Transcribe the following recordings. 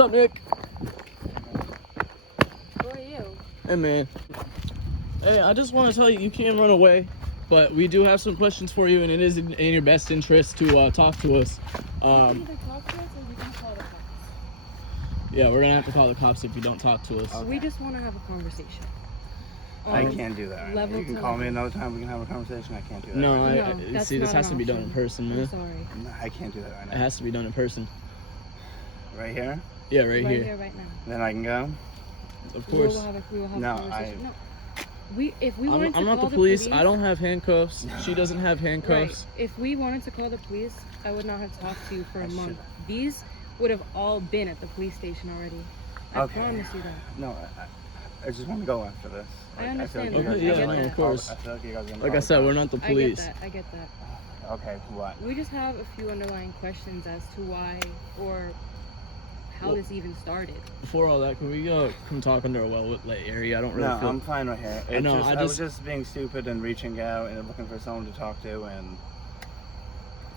up, Nick? Who are you? Hey, man. Hey, I just want to tell you, you can't run away, but we do have some questions for you, and it is in your best interest to talk to us. You can either talk to us or you can call the cops. Yeah, we're going to have to call the cops if you don't talk to us. Okay. We just want to have a conversation. I can't do that. Right, you can call me another time. We can have a conversation. I can't do that. No, right. See, this has to be done in person, man. I'm sorry. No, I can't do that right now. It has to be done in person. Right here? Yeah, right here. Right here, right now. Then I can go? Of course. We will have No, a conversation. If we wanted to I'm not call the police. I don't have handcuffs. She doesn't have handcuffs. Right. If we wanted to call the police, I would not have talked to you for a month. Should. These would have all been at the police station already. I promise you that. No, I just want to go after this. I understand feel that. like Yeah, I get no, that. of course. I feel like you guys are Like I said, we're not the police. I get that. Okay, what? We just have a few underlying questions as to why or how this even started. Before all that, can we come talk under a well-lit area? I don't really No, feel... I'm fine right here. I was just being stupid and reaching out and looking for someone to talk to and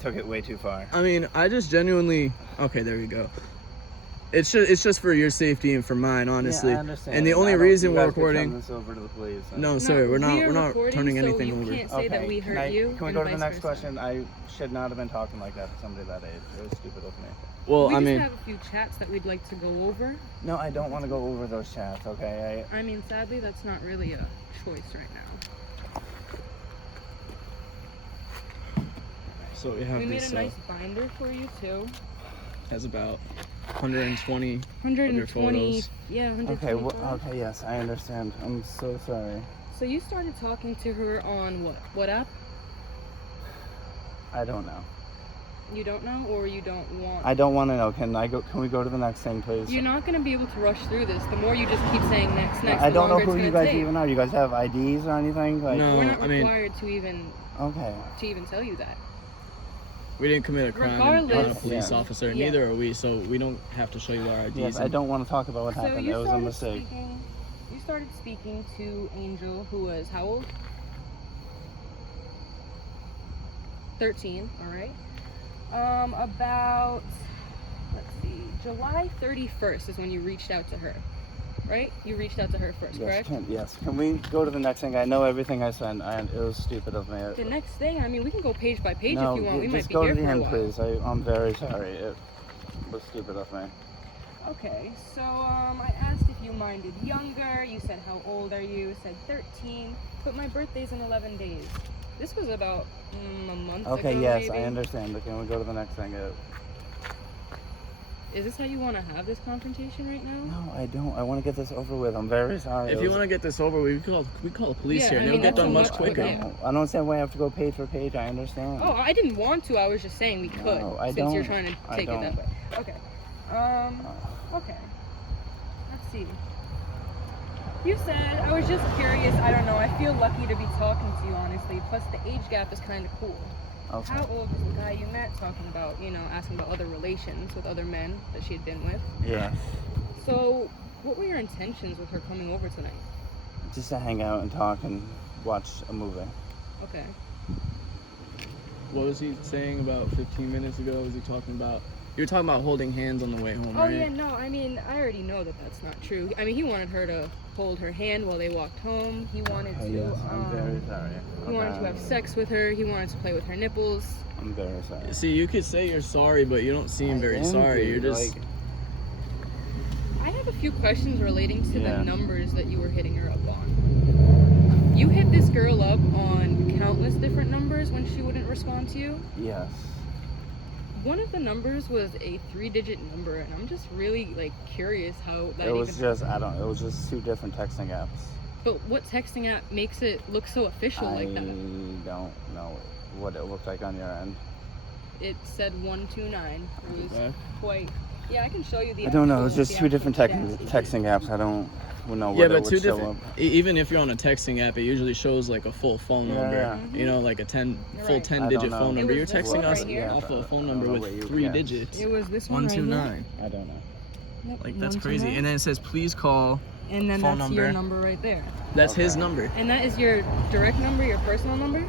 took it way too far. I mean, I just genuinely... Okay, there you go. It's just for your safety and for mine, honestly. Yeah, I understand. And the only reason we're recording... Turn this over to the police. No, sir, we're not turning anything so you over. Can't say that we hurt you. Can we go to the next question? I should not have been talking like that to somebody that age. It was stupid of me. Well, we I mean... just have a few chats that we'd like to go over. No, I don't want to go over those chats, okay? I mean, sadly, that's not really a choice right now. So we have we made this... a nice binder for you, too. Has about 120 photos. Yeah, 120 okay, yes, I understand. I'm so sorry. So you started talking to her on what app? I don't know. You don't know, or you don't want? I don't want to know. Can we go to the next thing, please? You're not going to be able to rush through this. The more you just keep saying next, I don't know who you guys even are. You guys have IDs or anything? Like, no, we're not required to even tell you that. We didn't commit a crime. Regardless, I'm not a police officer, and neither are we, so we don't have to show you our IDs. Yes, I don't want to talk about what happened. It was a mistake. You started speaking to Angel, who was how old? 13, all right. About, let's see, July 31st is when you reached out to her, right? You reached out to her first, correct? Yes. Can we go to the next thing? I know everything I said, and it was stupid of me. The next thing, I mean, we can go page by page no, if you want. We might just be go here to the for end, a while. please. I'm very sorry. It was stupid of me. Okay, so I asked if you minded younger. You said, how old are you? You said 13, but my birthday's in 11 days. This was about a month ago, Okay, yes, maybe. I understand, but can we go to the next thing? Is this how you want to have this confrontation right now? No, I don't. I want to get this over with. I'm very sorry. If you want to get this over, we call the police here, and it'll get done much quicker. I don't understand why I have to go page for page. I understand. Oh, I didn't want to. I was just saying we could, since you're trying to take it that way. Okay. Okay. Let's see. You said, I was just curious, I don't know, I feel lucky to be talking to you, honestly. Plus, the age gap is kind of cool. Okay. How old was the guy you met? Talking about, asking about other relations with other men that she had been with. Yeah. So, what were your intentions with her coming over tonight? Just to hang out and talk and watch a movie. Okay. What was he saying about 15 minutes ago? Was he talking about... You were talking about holding hands on the way home, right? Oh, yeah, no, I mean, I already know that that's not true. I mean, he wanted her to hold her hand while they walked home. He wanted to... Yes, I'm very sorry. He wanted to have sex with her. He wanted to play with her nipples. I'm very sorry. See, you could say you're sorry, but you don't seem very sorry. You're just... I have a few questions relating to the numbers that you were hitting her up on. You hit this girl up on countless different numbers when she wouldn't respond to you? Yes. One of the numbers was a 3-digit number, and I'm just really curious how that it was just 2 different texting apps. But what texting app makes it look so official like that? I don't know what it looked like on your end. It said 129. It was quite... Yeah, I can show you the... I don't know. It was just 2 different texting apps. I don't know what it would show up. Even if you're on a texting app, it usually shows a full phone number. Yeah. Like a full 10-digit phone number. You're texting us off a phone number with 3 digits. It was this one 129. I don't know. Yep, that's crazy. And then it says, please call. And then that's your number right there. That's his number. And that is your direct number, your personal number?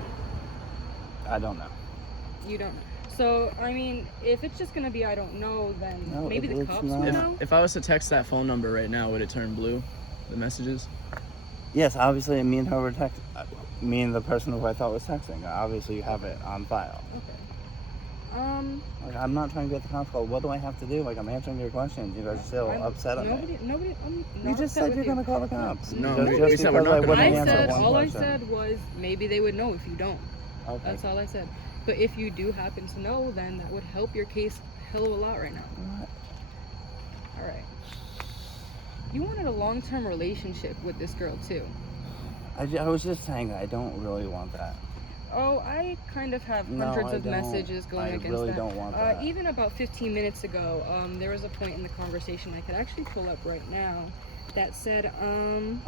I don't know. You don't know. So, I mean, if it's just gonna be I don't know, then No, maybe the cops not. would know. If I was to text that phone number right now, would it turn blue? The messages? Yes, obviously, me and her were texting. Me and the person who I thought was texting. Obviously, you have it on file. Okay. Like, I'm not trying to get the cops called. What do I have to do? Like, I'm answering your questions. You guys are still upset at me. Nobody. I'm You not just upset said with you're you. gonna call the cops. No, just we said we're because not I gonna wouldn't call answer the I said one all question. I said was maybe they would know if you don't. Okay. That's all I said. But if you do happen to know, then that would help your case a hell of a lot right now. What? All right. You wanted a long-term relationship with this girl too. I was just saying that I don't really want that. Oh, I kind of have No, hundreds I of don't. messages going against that. I really don't want that. Even about 15 minutes ago, there was a point in the conversation I could actually pull up right now that said,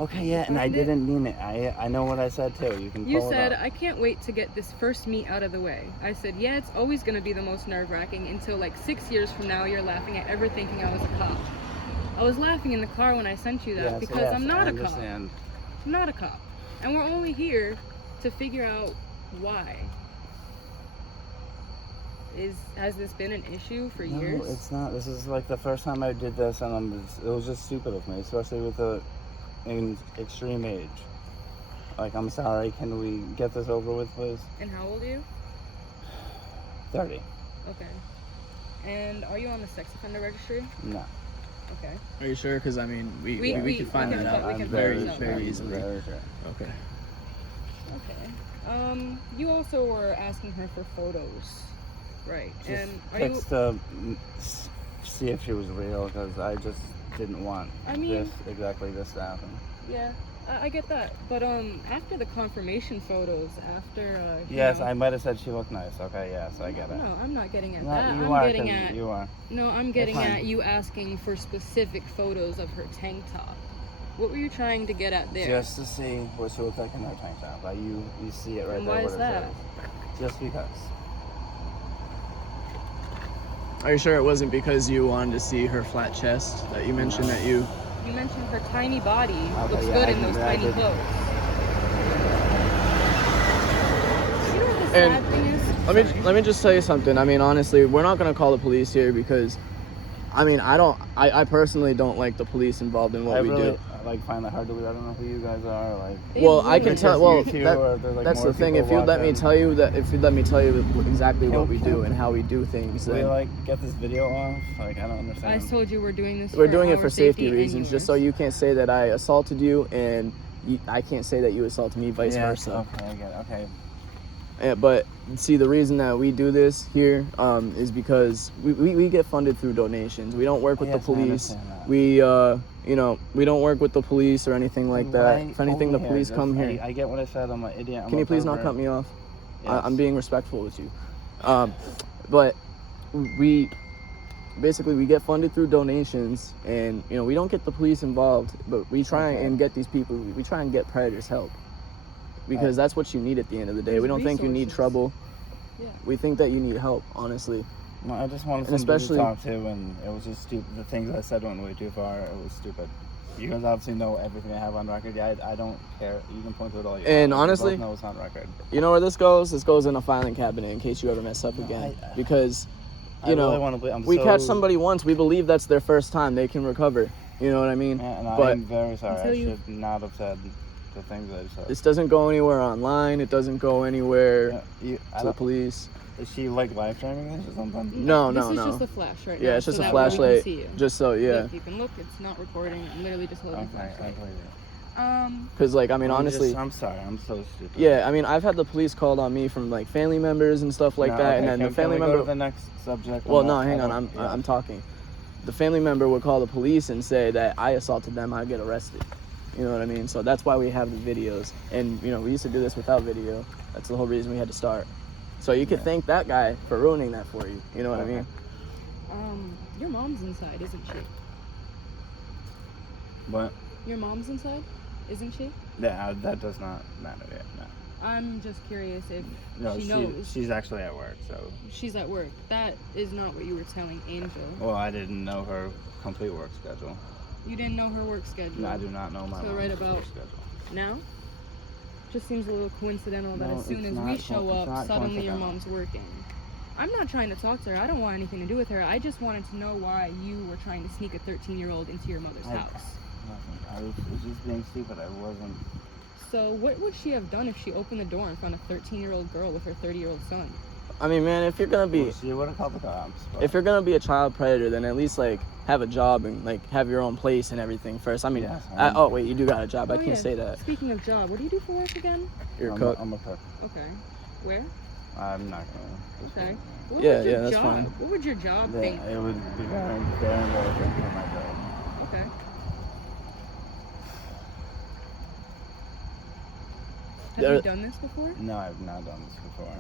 Okay, yeah, and I didn't mean it. I know what I said too. You can pull You it said, up. I can't wait to get this first meet out of the way. I said, yeah, it's always going to be the most nerve-wracking until like 6 years from now you're laughing at ever thinking I was a cop. I was laughing in the car when I sent you that because I'm not a cop. I'm not a cop. And we're only here to figure out why. Has this been an issue for years? No, it's not. This is like the first time I did this, and it was just stupid of me, especially with an extreme age. Like, I'm sorry. Can we get this over with, please? And how old are you? 30. Okay. And are you on the sex offender registry? No. Okay. Are you sure? Because I mean, we could find we that can out find very that out. very easily. Very sure. Okay. Okay. You also were asking her for photos, right? Just and are text you? to see if she was real, because I just didn't want exactly this to happen. Yeah, I get that. But after the confirmation photos, after yes, I might have said she looked nice. Okay, yes, I get it. No, I'm not getting at No, that. you are. No, I'm getting at you asking for specific photos of her tank top. What were you trying to get at there? Just to see what she looked like in her tank top. Like, you see it right And there. why what is it that? says. Just because. Are you sure it wasn't because you wanted to see her flat chest that you mentioned that you? You mentioned her tiny body looks yeah, good in those tiny did. clothes. You know what the sad thing is? Let me just tell you something. I mean, honestly, we're not gonna call the police here because, I mean, I personally don't like the police involved in what we do. I find that hard to believe. I don't know who you guys are. Like, well, I can tell. Well, that's the thing. If you'd let me tell you exactly what we do and how we do things, we then get this video off. Like, I don't understand. I told you we're doing this. We're doing it for safety and reasons, just so you can't say that I assaulted you, and I can't say that you assaulted me, vice versa. Okay, I get it. Okay. Yeah, but see, the reason that we do this here is because we get funded through donations. We don't work with the police. We we don't work with the police or anything like that. If anything, the police come here. I get what I said. I'm an idiot. Can you please not cut me off? Yes. I'm being respectful with you. But we get funded through donations, and we don't get the police involved, but we try and get these people. We try and get predators help. Because that's what you need at the end of the day. We don't think you need trouble. Yeah. We think that you need help, honestly. No, I just wanted somebody to talk to, and it was just stupid. The things I said went way too far. It was stupid. You guys obviously know everything I have on record. Yeah, I don't care. You can point to it all you want. And honestly, you both know it's on record. You know where this goes? This goes in a filing cabinet in case you ever mess up again. Because, we catch somebody once, we believe that's their first time. They can recover. You know what I mean? Yeah, and but I'm very sorry. I should not have said the things I said. This doesn't go anywhere online. It doesn't go anywhere to the police. Is she like live streaming this or something? No. This is just a flash right now. Yeah, it's just so a flashlight. Just so, yeah. Look, you can look. It's not recording. I'm literally just holding a flashlight. Because, honestly... I'm sorry. I'm so stupid. Yeah, I mean, I've had the police called on me from, family members and stuff like that. And then the family member... Go to the next subject? Well, no, hang on. I'm talking. The family member would call the police and say that I assaulted them. I'd get arrested. You know what I mean? So that's why we have the videos. And, we used to do this without video. That's the whole reason we had to start. So you could thank that guy for ruining that for you. You know what I mean? Your mom's inside, isn't she? What? Your mom's inside, isn't she? Yeah, that does not matter yet. No. I'm just curious if she knows. She's actually at work, so. She's at work. That is not what you were telling Angel. Well, I didn't know her complete work schedule. You didn't know her work schedule? No, I do not know my mom's work schedule. Now? Just seems a little coincidental that as soon as we show up, suddenly your mom's working. I'm not trying to talk to her. I don't want anything to do with her. I just wanted to know why you were trying to sneak a 13-year-old into your mother's house. I was just being stupid. I wasn't. So what would she have done if she opened the door in front of a 13-year-old girl with her 30-year-old son? I mean, man, if you're gonna be, Well, she would have called the cops. if you're gonna be a child predator, then at least like have a job and like have your own place and everything first. I mean, Yes, oh wait, you do got a job. I Oh, can't yeah. say that. Speaking of job, what do you do for work again? You're a cook. I'm a cook. Okay. Where? I'm not gonna. Okay. What Yeah, would your that's job, fine. What would your job Yeah, think? it would be very, very important for my job. Okay. Have you done this before? No, I've not done this before.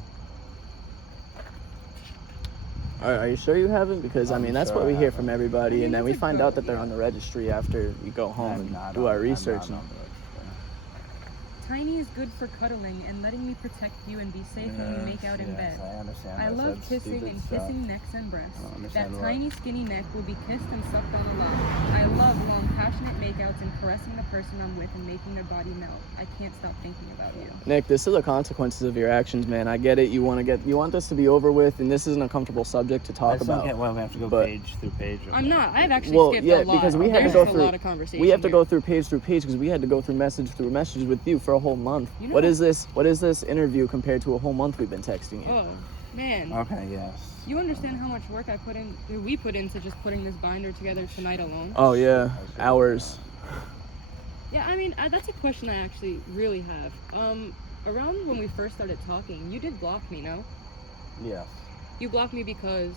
Are you sure you haven't? Because I I'm mean, that's sure what we I hear haven't. from everybody, and then we It's a find good out that they're idea. on the registry after we go home I'm and not do on- our I'm research. not and- on the register. Tiny is good for cuddling and letting me protect you and be safe when we make out in Yes, bed. I understand. I that. love That's kissing stupid and stuff. kissing necks and breasts. I don't That understand why. tiny skinny neck will be kissed and sucked on a lot. I love long passionate makeouts and caressing the person I'm with and making their body melt. I can't stop thinking about you. Nick, this is the consequences of your actions, man. I get it. You want this to be over with, and this isn't a comfortable subject to I talk just don't about. get why we have to go but- page through page. I'm not. I've actually Well, skipped yeah, a lot. because we had to There's go just through- a lot of conversation. We have to here. go through page because we had to go through message through messages with you for a whole month. You know What what- is this? What is this interview compared to a whole month we've been texting you? Oh, man. Okay, yes. You understand how much work we put into just putting this binder together tonight alone? Oh yeah, hours. Yeah, I mean, that's a question I actually really have. Around when we first started talking, you did block me, no? Yes. You blocked me because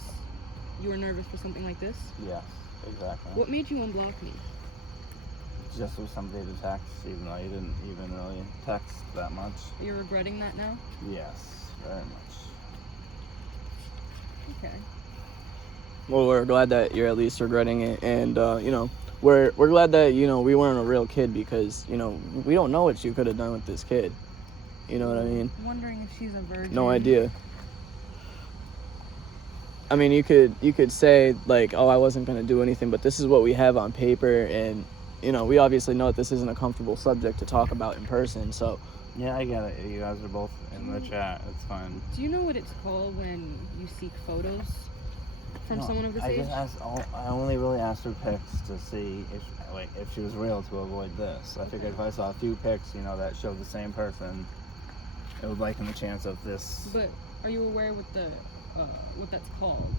you were nervous for something like this? Yes. Exactly. What made you unblock me? Just for somebody to text, even though you didn't even really text that much. Are you regretting that now? Yes, very much. Okay. Well, we're glad that you're at least regretting it, and we're glad that we weren't a real kid, because we don't know what you could have done with this kid. You know what I mean? I'm wondering if she's a virgin. No idea. I mean, you could say like, oh, I wasn't gonna do anything, but this is what we have on paper, and we obviously know that this isn't a comfortable subject to talk about in person. So Yeah, I get it. You guys are both in the chat. It's fine. Do you know what it's called when you seek photos from someone of this age? I only really asked her pics to see if she was real, to avoid this. I figured if I saw a few pics, that showed the same person, it would lighten the chance of this. But are you aware what that's called?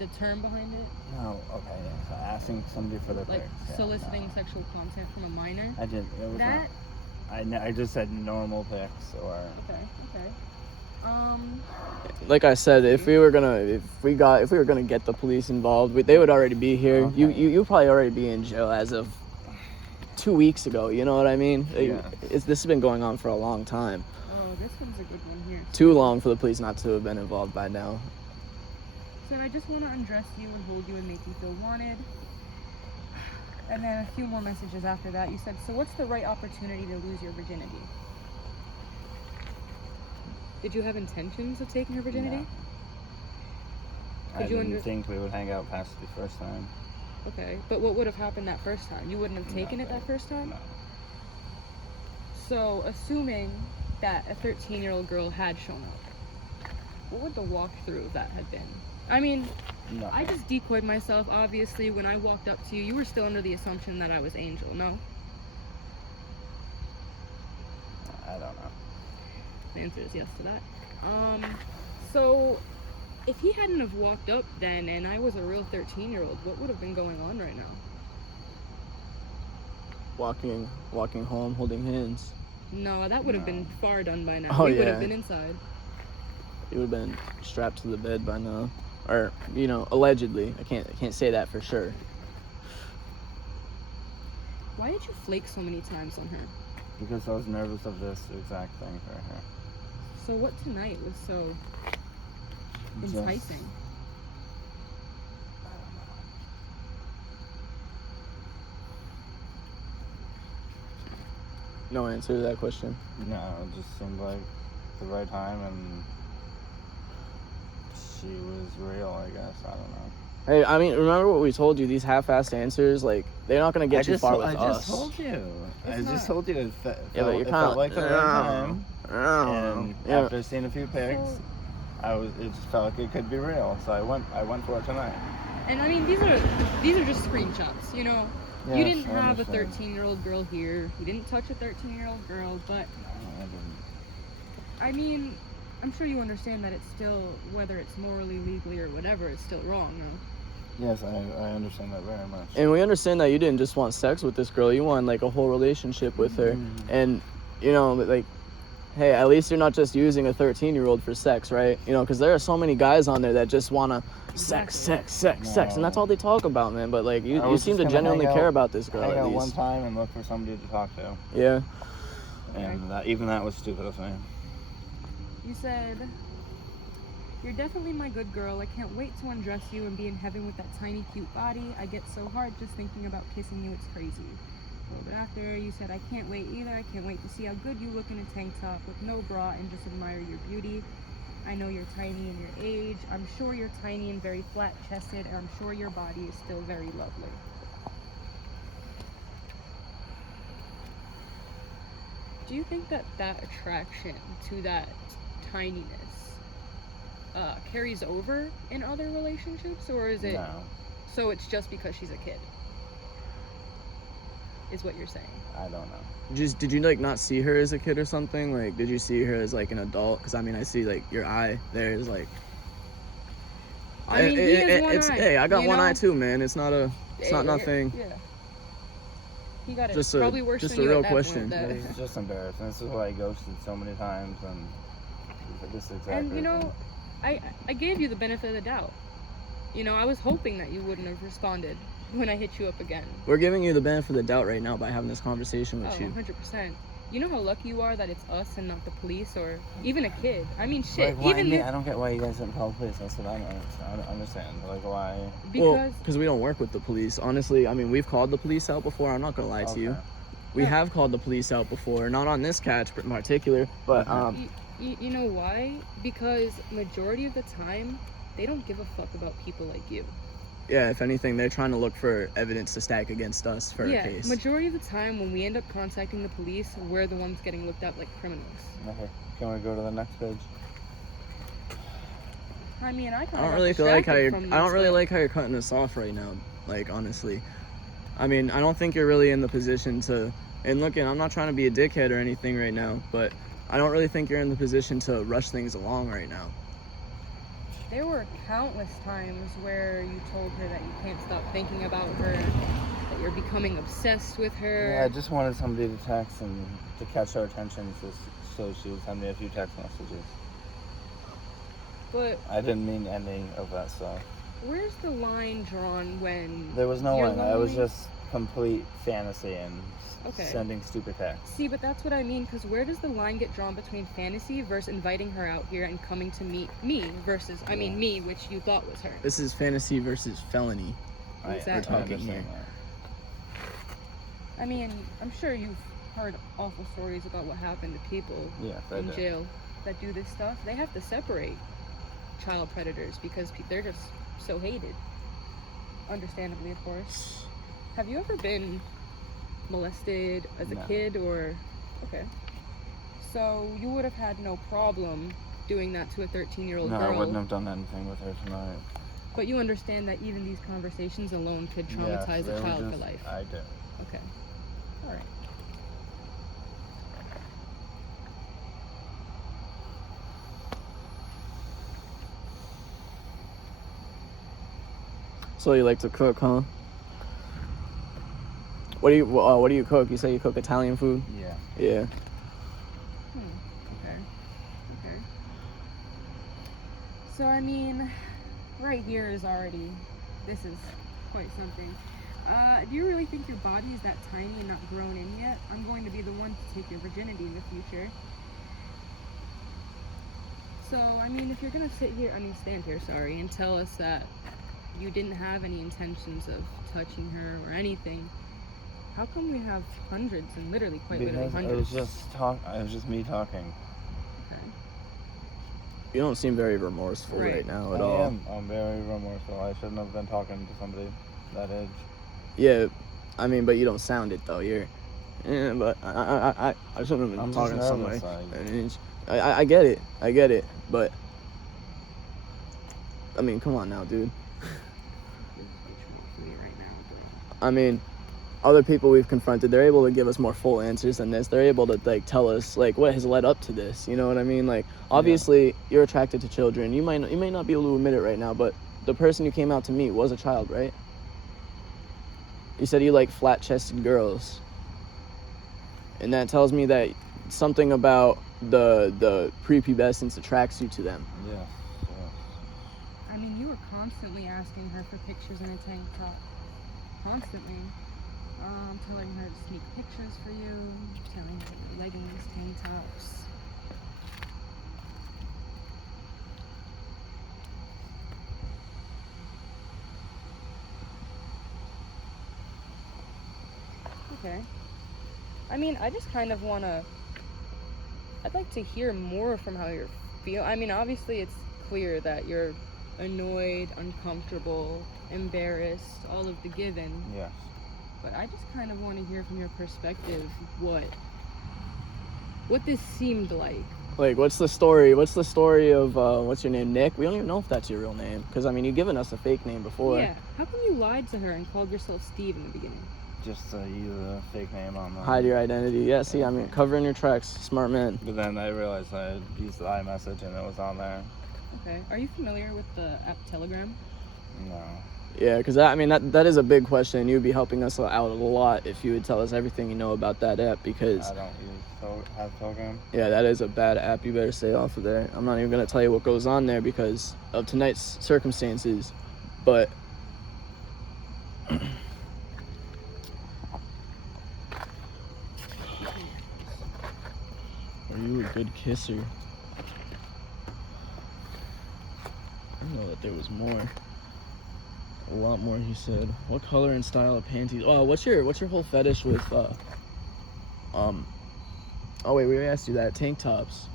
The term behind it? No, okay, yeah. So asking somebody for their Like pics. Yeah, soliciting no. sexual content from a minor? I didn't. It was That? not. I just said normal pics or. Okay. like I said, if we were gonna get the police involved, they would already be here. Okay. You probably already be in jail as of 2 weeks ago. You know what I mean? Yeah. This has been going on for a long time. Oh, this one's a good one here. Too long for the police not to have been involved by now. So I just want to undress you and hold you and make you feel wanted. And then a few more messages after that. You said, so what's the right opportunity to lose your virginity? Did you have intentions of taking her virginity? No. Could I you didn't think we would hang out past the first time. Okay, but what would have happened that first time? You wouldn't have taken it that first time? No. So, assuming that a 13-year-old girl had shown up, what would the walkthrough of that have been? I mean, No. I just decoyed myself. Obviously, when I walked up to you, you were still under the assumption that I was Angel, no? I don't know. The answer is yes to that. So if he hadn't have walked up then and I was a real 13-year-old, what would have been going on right now? Walking home, holding hands. No, that would have been far done by now. Oh, We would yeah. have been inside. He would have been strapped to the bed by now, or allegedly. I can't say that for sure. Why did you flake so many times on her? Because I was nervous of this exact thing for her. So what tonight was so Just- enticing? No answer to that question. No, it just seemed like the right time, and she was real, I guess. I don't know. Hey, I mean, remember what we told you? These half-assed answers, like, they're not gonna get you far with I us. just told you. It's I just not- told you it Yeah, but you're it kind of felt like the right time. And yeah. after seeing a few pics, It just felt like it could be real, so I went for it tonight. And I mean, these are just screenshots, you know. Yes, You didn't I have a understand. 13-year-old girl here. You didn't touch a 13-year-old girl, but No, I didn't. I mean, I'm sure you understand that it's still, whether it's morally, legally, or whatever, it's still wrong, no? Yes, I understand that very much. And we understand that you didn't just want sex with this girl. You want like a whole relationship with her. And, you know, like, hey, at least you're not just using a 13-year-old for sex, right? You know, because there are so many guys on there that just want to sex. And that's all they talk about, man. But, like, you seem to genuinely care about this girl, hang at out least. one time and look for somebody to talk to. Yeah. And even that was stupid of me. You said, "You're definitely my good girl. I can't wait to undress you and be in heaven with that tiny, cute body. I get so hard just thinking about kissing you. It's crazy." A little bit after, you said, "I can't wait either. I can't wait to see how good you look in a tank top with no bra and just admire your beauty. I know you're tiny in your age. I'm sure you're tiny and very flat-chested, and I'm sure your body is still very lovely." Do you think that attraction to that tininess carries over in other relationships, or is it? No. So it's just because she's a kid, is what you're saying? I don't know. Did you like not see her as a kid or something? Like, did you see her as like an adult? Because I mean, I see like your eye there is like. I mean, he has one eye. Hey, I got one know? eye too, man. It's not nothing. Yeah. He got it. Just Probably worse just than a you real at that question. point. It's just embarrassing. This is why I ghosted so many times, and this is exactly. And you know, I gave you the benefit of the doubt. You know, I was hoping that you wouldn't have responded when I hit you up again. We're giving you the benefit of the doubt right now by having this conversation with you. 100%. You know how lucky you are that it's us and not the police or even a kid. I mean, shit. Like, even I don't get why you guys didn't call the police. That's what I don't understand. Like, why? Because we don't work with the police. Honestly, I mean, we've called the police out before. I'm not gonna lie to you. We have called the police out before, not on this catch in particular, but You know why? Because majority of the time, they don't give a fuck about people like you. yeah, if anything, they're trying to look for evidence to stack against us for a case. Majority of the time, when we end up contacting the police, we're the ones getting looked at like criminals. Okay, can we go to the next page? I mean, I don't really like how you're cutting us off right now. Like, honestly, I mean, I don't think you're really in the position to. And look, I'm not trying to be a dickhead or anything right now, but I don't really think you're in the position to rush things along right now. There were countless times where you told her that you can't stop thinking about her, that you're becoming obsessed with her. Yeah, I just wanted somebody to text and to catch her attention, so she would send me a few text messages. But I didn't mean any of that stuff. where's the line drawn when There was no you're line. I was lonely? just complete fantasy and sending stupid texts. See, but that's what I mean, because where does the line get drawn between fantasy versus inviting her out here and coming to meet me versus, I mean, me, which you thought was her? This is fantasy versus felony. Exactly. We're talking here. I mean, I'm sure you've heard awful stories about what happened to people in jail that do this stuff. They have to separate child predators because they're just so hated. Understandably, of course. Have you ever been molested as a kid or... Okay. So you would have had no problem doing that to a 13-year-old girl. No, I wouldn't have done anything with her tonight. But you understand that even these conversations alone could traumatize a child for life. I do. Okay. All right. So you like to cook, huh? What do you cook? You say you cook Italian food? Yeah. Yeah. Okay. So I mean, right here is already, this is quite something. Do you really think your body is that tiny and not grown in yet? I'm going to be the one to take your virginity in the future. So, I mean, if you're gonna stand here, and tell us that you didn't have any intentions of touching her or anything, how come we have hundreds and literally quite literally hundreds? It was just me talking. Okay. You don't seem very remorseful right now at all. I'm very remorseful. I shouldn't have been talking to somebody that age. Yeah, I mean, but you don't sound it though. Yeah, but I shouldn't have been talking to somebody. I get it, but I mean, come on now, dude. For me right now, I mean, other people we've confronted, they're able to give us more full answers than this. They're able to like tell us like what has led up to this. You know what I mean? Like obviously you're attracted to children. You may not be able to admit it right now, but the person you came out to meet was a child, right? You said you like flat-chested girls, and that tells me that something about the prepubescence attracts you to them. Yes. I mean, you were constantly asking her for pictures in a tank top. Constantly. Telling her to sneak pictures for you, telling her leggings, tank tops. Okay. I mean, I just kind of I'd like to hear more from how you're feeling. I mean, obviously it's clear that you're annoyed, uncomfortable, embarrassed, all of the given. Yes. But I just kind of want to hear from your perspective what this seemed like. Like, what's the story? What's the story of what's your name, Nick? We don't even know if that's your real name, because I mean, you've given us a fake name before. Yeah. How come you lied to her and called yourself Steve in the beginning? Just use a fake name on the... Hide your identity. Yeah. See, I mean, covering your tracks. Smart man. But then I realized I had used the iMessage and it was on there. Okay. Are you familiar with the app Telegram? No. Yeah, because I mean that is a big question. You'd be helping us out a lot if you would tell us everything you know about that app, because I don't have Telegram. yeah, that is a bad app. You better stay off of there. I'm not even gonna tell you what goes on there because of tonight's circumstances, but are you a good kisser? I didn't know that there was more. A lot more, he said. What color and style of panties? Oh, what's your whole fetish with oh wait, we asked you that. Tank tops.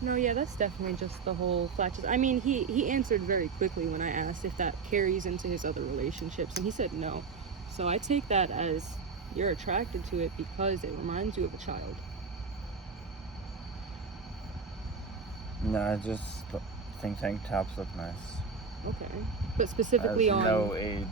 No, yeah, that's definitely just the whole flashes. I mean, he answered very quickly when I asked if that carries into his other relationships, and he said no. So I take that as you're attracted to it because it reminds you of a child. No, I just think tank tops look nice. Okay. But specifically As on... no age.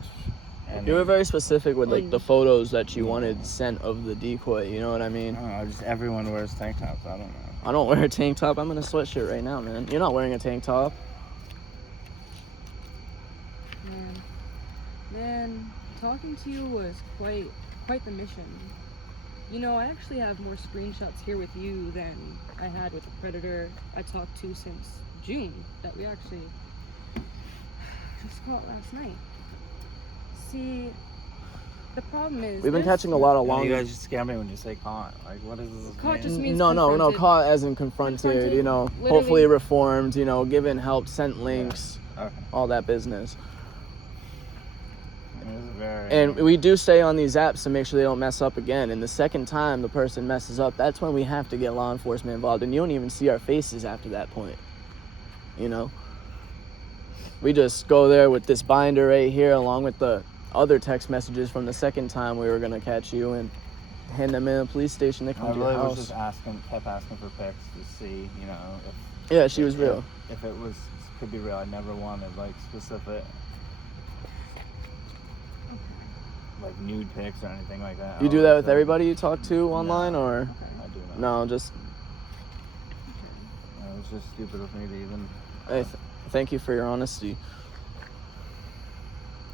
You were very specific with like the photos that you wanted sent of the decoy, you know what I mean? I don't know, just everyone wears tank tops, I don't know. I don't wear a tank top. I'm in a sweatshirt right now, man. You're not wearing a tank top. Man, talking to you was quite the mission. You know, I actually have more screenshots here with you than I had with the predator I talked to since June that we actually just caught last night. See, the problem is We've been catching a lot of long. You guys just scare me when you say caught. Like, what is this? Caught mean? just means no, confronted. caught as in confronted, you know, Literally. hopefully reformed, you know, given help, sent links, Okay. all that business. It was very... And we do stay on these apps to make sure they don't mess up again. And the second time the person messes up, that's when we have to get law enforcement involved. And you don't even see our faces after that point, you know? We just go there with this binder right here along with the other text messages from the second time we were going to catch you and hand them in a police station. They come I to your really house. was just kept asking for pics to see, you know, if... Yeah, she was real. If it could be real. I never wanted, like, specific... like nude pics or anything like that. You do that with everybody you talk to online, or? I do not. No, just... It was just stupid of me to even... Hey, thank you for your honesty.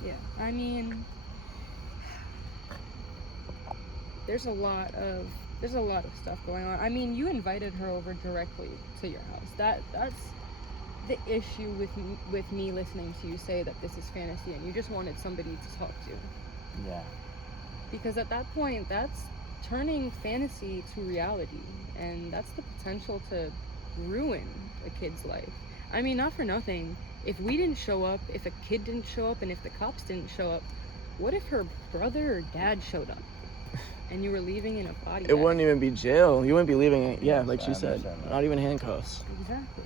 Yeah, I mean, there's a lot of stuff going on. I mean, you invited her over directly to your house. That's the issue with me listening to you say that this is fantasy and you just wanted somebody to talk to. Yeah. Because at that point, that's turning fantasy to reality, and that's the potential to ruin a kid's life. I mean, not for nothing. If we didn't show up, if a kid didn't show up, and if the cops didn't show up, what if her brother or dad showed up and you were leaving in a body bag? It wouldn't even be jail. You wouldn't be leaving it. Yeah, like she said. Not even handcuffs. Exactly.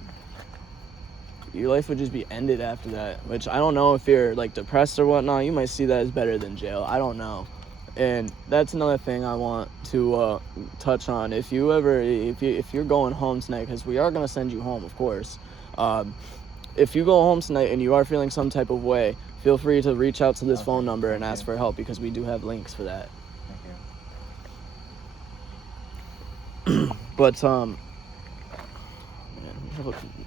Your life would just be ended after that, which I don't know if you're like depressed or whatnot. You might see that as better than jail. I don't know. And that's another thing I want to touch on. If you're going home tonight, because we are going to send you home, of course. if you go home tonight and you are feeling some type of way, feel free to reach out to this phone number and ask for help, because we do have links for that. But man,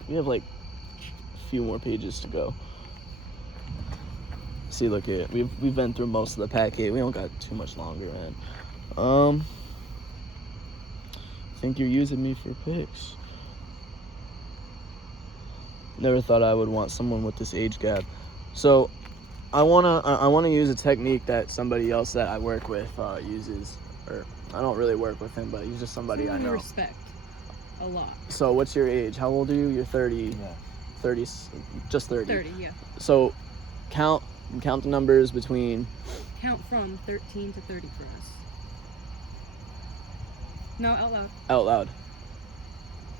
we have like a few more pages to go. See, look here, we've been through most of the packet. We don't got too much longer, man. Think you're using me for pics. Never thought I would want someone with this age gap. So I wanna use a technique that somebody else that I work with uses, or I don't really work with him, but he's just somebody I know. Respect a lot. So what's your age? How old are you? You're 30. Yeah. 30, just 30. 30, yeah. So count the numbers between. Count from 13 to 30 for us. No, out loud. Out loud.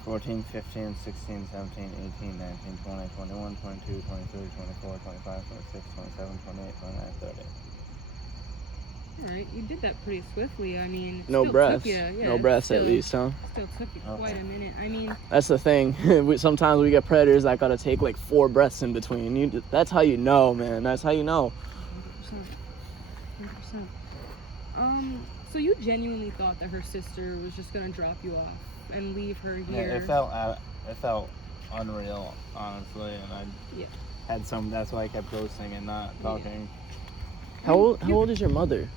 14, 15, 16, 17, 18, 19, 20, 21, 22, 23, 24, 25, 26, 27, 28, 29, 30. Alright, you did that pretty swiftly. I mean, it No still breaths. took you, No breaths at least, huh? Still took you quite a minute. I mean, that's the thing. Sometimes we get predators that gotta take like 4 breaths in between. That's how you know, man. That's how you know. 100%. 100%. So you genuinely thought that her sister was just gonna drop you off and leave her here? Yeah, it felt unreal, honestly, and I had some. That's why I kept ghosting and not talking. How old is your mother?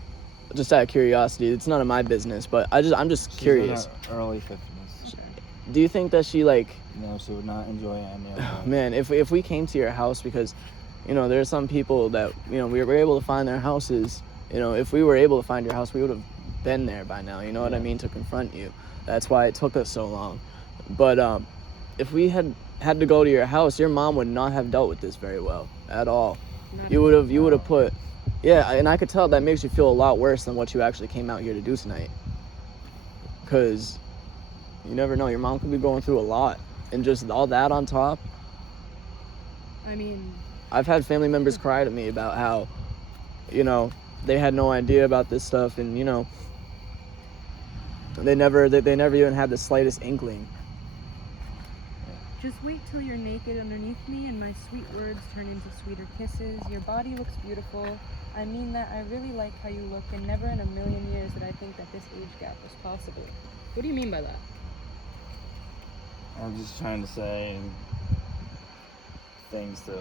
Just out of curiosity, it's none of my business, but I'm just She's curious. in her early 50s. Okay. Do you think that she like? No, she would not enjoy any of that. Man, if we came to your house, because, there are some people that we were able to find their houses. If we were able to find your house, we would have been there by now. You know what I mean? To confront you. That's why it took us so long. But if we had to go to your house, your mom would not have dealt with this very well at all. You would have put. Yeah, and I could tell that makes you feel a lot worse than what you actually came out here to do tonight. Because you never know, your mom could be going through a lot. And just all that on top. I mean, I've had family members cry to me about how, they had no idea about this stuff, and, they never even had the slightest inkling. just wait till you're naked underneath me and my sweet words turn into sweeter kisses. Your body looks beautiful. I mean that. I really like how you look, and never in a million years did I think that this age gap was possible. What do you mean by that? I'm just trying to say things to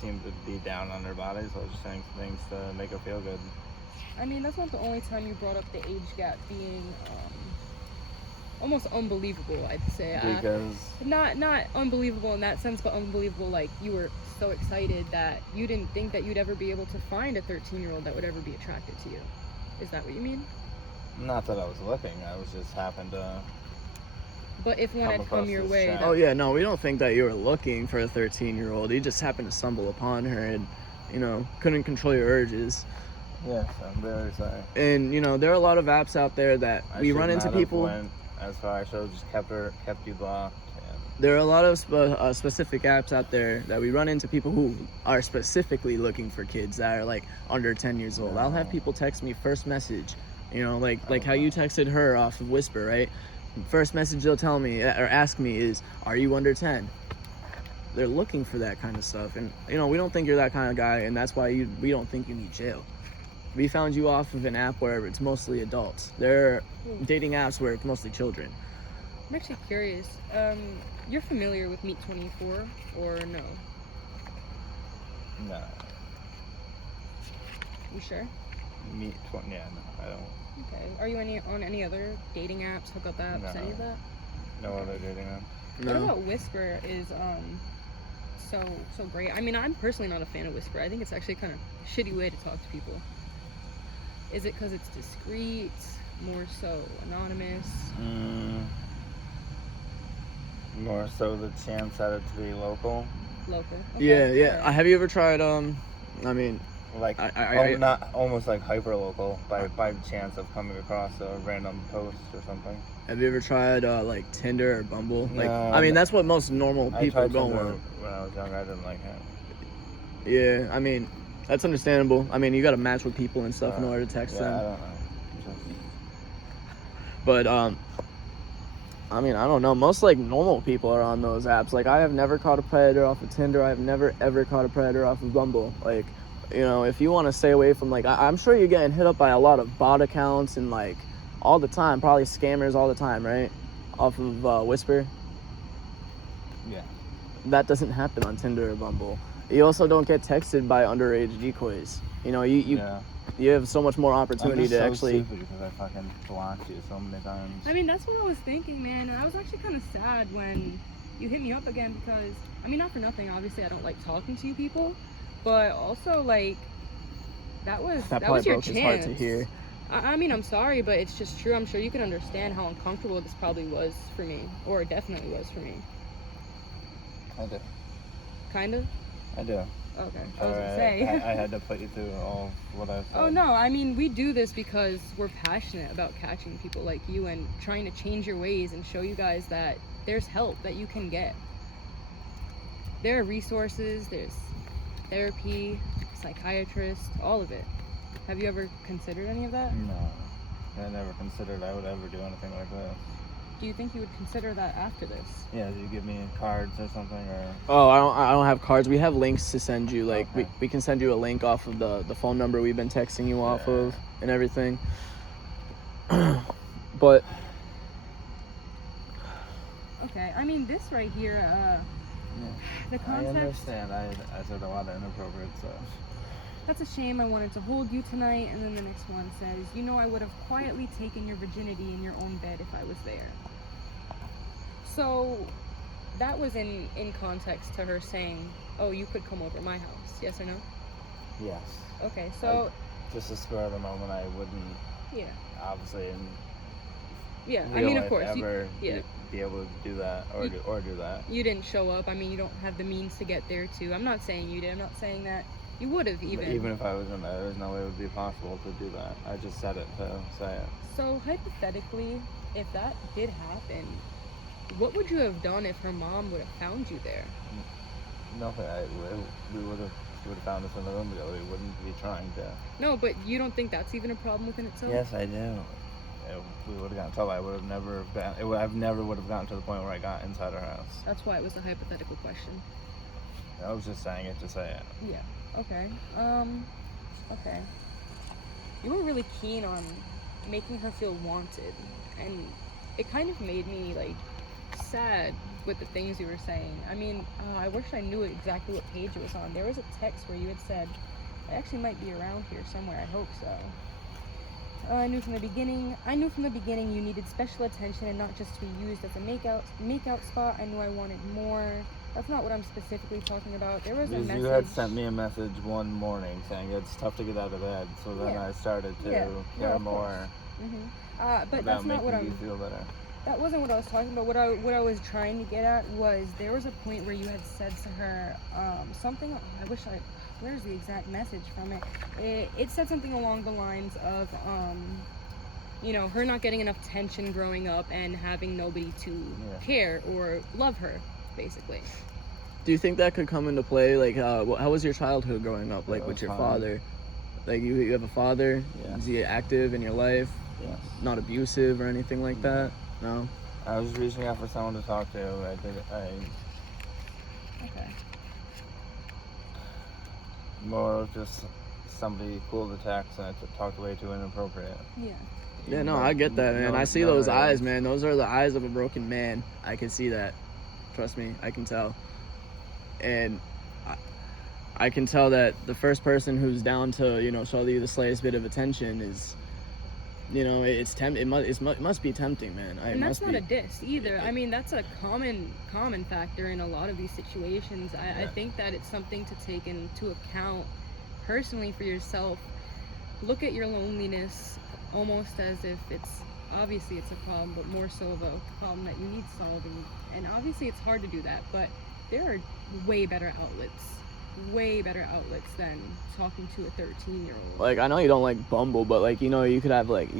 seem to be down on her body, so I was just saying things to make her feel good. I mean, that's not the only time you brought up the age gap being almost unbelievable, I'd say. Because not unbelievable in that sense, but unbelievable like you were so excited that you didn't think that you'd ever be able to find a 13-year-old that would ever be attracted to you. Is that what you mean? not that I was looking, I was just happened to. But if one had come your way, oh yeah, no, we don't think that you were looking for a 13-year-old. You just happened to stumble upon her and, couldn't control your urges. Yes, I'm very sorry. And there are a lot of apps out there that we run into people. Went as far as I should have just kept you blocked. And there are a lot of specific apps out there that we run into people who are specifically looking for kids that are like under 10 years old. I'll have people text me first message, like how you texted her off of Whisper, right? First message they'll tell me or ask me is, are you under 10? They're looking for that kind of stuff, and we don't think you're that kind of guy, and that's why we don't think you need jail. We found you off of an app where it's mostly adults. There are dating apps where it's mostly children. I'm actually curious. You're familiar with Meet 24 or no? no. You sure? Meet 20, yeah, no, I don't. Okay. Are you on any other dating apps, hookup apps, No. any of that? No other dating app. What about Whisper is so great? I mean, I'm personally not a fan of Whisper. I think it's actually kind of a shitty way to talk to people. Is it because it's discreet, more so anonymous? More so the chance at it to be local. Local. Okay. Yeah. Right. Have you ever tried? Like not almost like hyper local by chance of coming across a random post or something. Have you ever tried like Tinder or Bumble? Like, No, that's what most normal people go Tinder on. when I was younger. I didn't like it. Yeah, that's understandable. You got to match with people and stuff in order to text them. I don't know. But I mean, I don't know. Most like normal people are on those apps. Like I have never caught a predator off of Tinder. I have never ever caught a predator off of Bumble. Like, you know, if you want to stay away from like, I'm sure you're getting hit up by a lot of bot accounts and like all the time, probably scammers all the time, right? Off of Whisper. Yeah. That doesn't happen on Tinder or Bumble. You also don't get texted by underage decoys. You know, you have so much more opportunity to actually. Stupid because I fucking blocked you so many times. I mean, that's what I was thinking, man. And I was actually kind of sad when you hit me up again because, I mean, not for nothing. Obviously, I don't like talking to you people, but also like that was your chance. His heart to hear. I mean, I'm sorry, but it's just true. I'm sure you can understand how uncomfortable this probably was for me, or it definitely was for me. I do. Kind of? I do. Okay. I was gonna say. I had to put you through all what I said. Oh no, I mean we do this because we're passionate about catching people like you and trying to change your ways and show you guys that there's help that you can get. There are resources, there's therapy, psychiatrist, all of it. Have you ever considered any of that? No. I never considered I would ever do anything like this. Do you think you would consider that after this? Yeah, do you give me cards or something or? Oh, I don't have cards. We have links to send you. Like Okay. we can send you a link off of the phone number we've been texting you off of and everything. But okay, I mean this right here, the context. I understand. I said a lot of inappropriate stuff. That's a shame. I wanted to hold you tonight. And then the next one says, you know, I would have quietly taken your virginity in your own bed if I was there. So that was in context to her saying, oh, you could come over my house. Yes or no? Yes. Okay, so. Just a spur of the moment, I wouldn't. Yeah. Obviously, in yeah, real I mean, life of course. ever Yeah. be able to do that or do that. You didn't show up. I mean, you don't have the means to get there too. I'm not saying you did. I'm not saying that you would have even. Even if I was in there, there's no way it would be possible to do that. I just said it to say it. So hypothetically, if that did happen, what would you have done if her mom would have found you there? Nothing. We would have found us in the room together. We wouldn't be trying to. No, but you don't think that's even a problem within itself? Yes, I do. We would have gotten in trouble. I would have never been. I never would have gotten to the point where I got inside her house. That's why it was a hypothetical question. I was just saying it to say it. Yeah. Okay. Okay. You were really keen on making her feel wanted, and it kind of made me like sad with the things you were saying. I mean, I wish I knew exactly what page it was on. There was a text where you had said, "I actually might be around here somewhere. I hope so." I knew from the beginning you needed special attention and not just to be used as a makeout spot. I knew I wanted more. That's not what I'm specifically talking about. There was a message. You had sent me a message one morning saying it's tough to get out of bed, so then I started to care more. But that's not what I'm. You feel better. That wasn't what I was talking about. What I was trying to get at was there was a point where you had said to her something. Where's the exact message from it? It said something along the lines of her not getting enough attention growing up and having nobody to care or love her, basically. do you think that could come into play? Like, how was your childhood growing up? Like with your father? Like you have a father? Yeah. Is he active in your life? Yes. Not abusive or anything like that? No? I was reaching out for someone to talk to. Okay. More of just somebody cool to text and I talked way too inappropriate. Yeah. Yeah, no, I get that, man. I see those eyes, man. Those are the eyes of a broken man. I can see that. Trust me, I can tell. And I can tell that the first person who's down to, show you the slightest bit of attention is, it must be tempting, man. And that's not a diss either. I mean, that's a common factor in a lot of these situations. I think that it's something to take into account personally for yourself. Look at your loneliness almost as if obviously it's a problem, but more so of a problem that you need solving. And obviously it's hard to do that, but there are way better outlets than talking to a 13-year-old. Like, I know you don't like Bumble, but like, you could have like,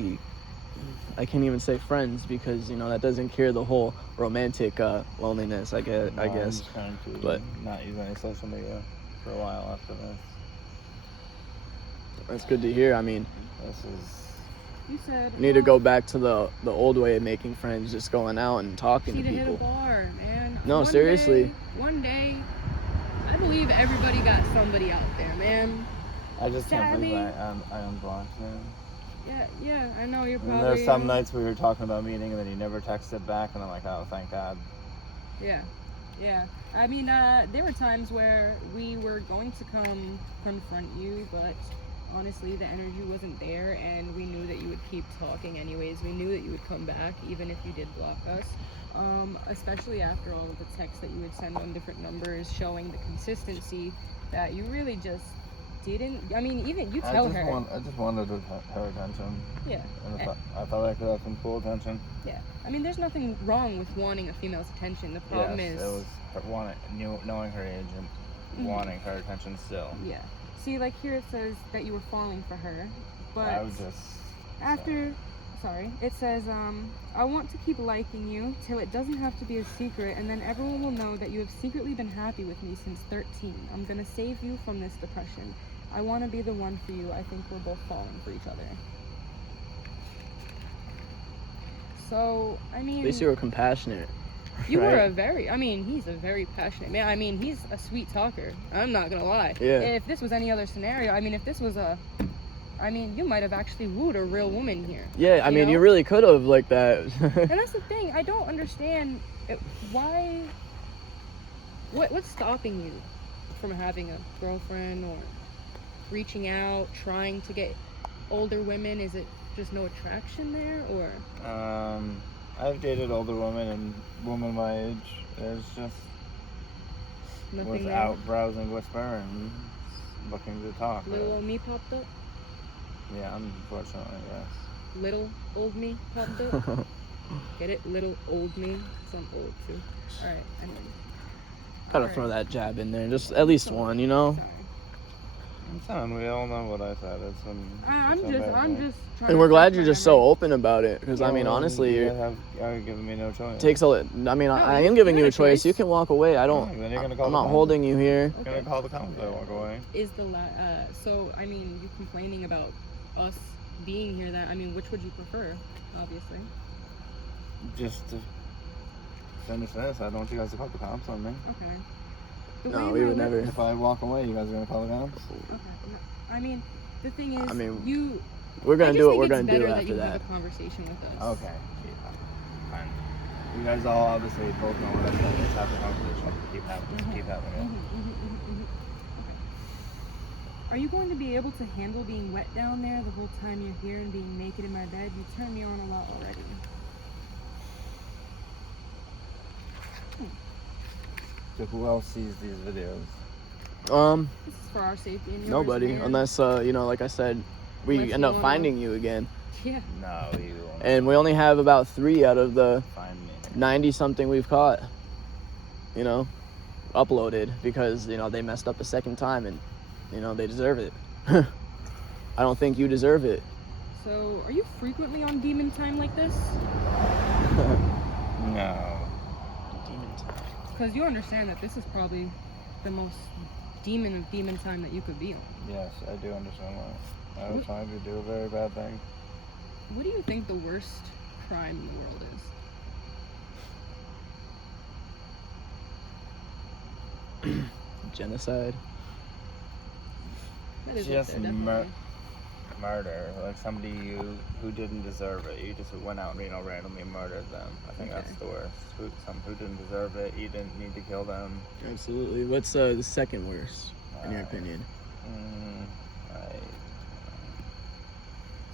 I can't even say friends because, that doesn't cure the whole romantic loneliness, I guess. I'm just trying to not use any social media for a while after this. That's good to hear. I mean, This is You said You need to go back to the old way of making friends, just going out and talking to hit a people. bar, man. No, seriously. One day, I believe everybody got somebody out there, man. I just can't believe I unblocked him. Yeah, I know you're And probably. there's some nights we were talking about meeting and then he never texted back, and I'm like, oh, thank God. Yeah. I mean, there were times where we were going to come confront you, but honestly, the energy wasn't there, and we knew that you would keep talking anyways. We knew that you would come back, even if you did block us. Especially after all of the texts that you would send on different numbers showing the consistency that you really just didn't. I mean, even you tell her. I just wanted her attention. Yeah. And I thought I could have some cool attention. Yeah. I mean, there's nothing wrong with wanting a female's attention. The problem is. It was knowing her age and wanting her attention still. Yeah. See, like here it says that you were falling for her, but I was just. It says, I want to keep liking you till it doesn't have to be a secret, and then everyone will know that you have secretly been happy with me since 13. I'm gonna save you from this depression. I want to be the one for you. I think we're both falling for each other. So, I mean... At least you were compassionate. You right? were he's a very passionate man. I mean, he's a sweet talker. I'm not gonna lie. Yeah. If this was any other scenario, if this was you might have actually wooed a real woman here. Yeah, I mean, you really could have like that. And that's the thing. I don't understand why. What's stopping you from having a girlfriend or reaching out, trying to get older women? Is it just no attraction there, or? I've dated older women and women my age. There's just nothing was there. Out browsing Whisper and looking to talk. Little old me popped up. Yeah, unfortunately, yes. Little old me popped up. Get it? Little old me. So I'm old too. All right. Anyway. Gotta throw that jab in there, just at least one, you know. Sorry. It's fine. We all know what I said. I'm just trying. And we're glad you're just so open about it, because I mean, honestly, you're giving me no choice. I am giving you a choice. You can walk away. Then you're gonna call I'm not holding you here. You're gonna call the cops if I walk away. So I mean, you complaining about us being here? Which would you prefer? Obviously. Just to finish this, I don't want you guys to call the cops on me. Okay. No, we would never. If I walk away, you guys are gonna call the cops? Okay. I mean, the thing is, we're gonna do what we're gonna do after after that. Have a conversation with us. Okay. Yeah. Fine. You guys all obviously both know what I said. Let's have the conversation. Keep having it. Are you going to be able to handle being wet down there the whole time you're here and being naked in my bed? You turn me on a lot already. So who else sees these videos? This is for our safety and yours, Nobody, man. unless like I said, we end up finding you again. Yeah. No, you won't. And we only have about 3 out of the Find me. 90 something we've caught. Uploaded because they messed up a second time, and they deserve it. I don't think you deserve it. So, are you frequently on demon time like this? No. Demon time. Because you understand that this is probably the most demon of demon time that you could be on. Yes, I do understand that. I was trying to do a very bad thing. What do you think the worst crime in the world is? Genocide. That is Just up there, definitely. murder, like somebody who didn't deserve it. You just went out and randomly murdered them. I think that's the worst. Who didn't deserve it. You didn't need to kill them. Absolutely. What's the second worst in your opinion?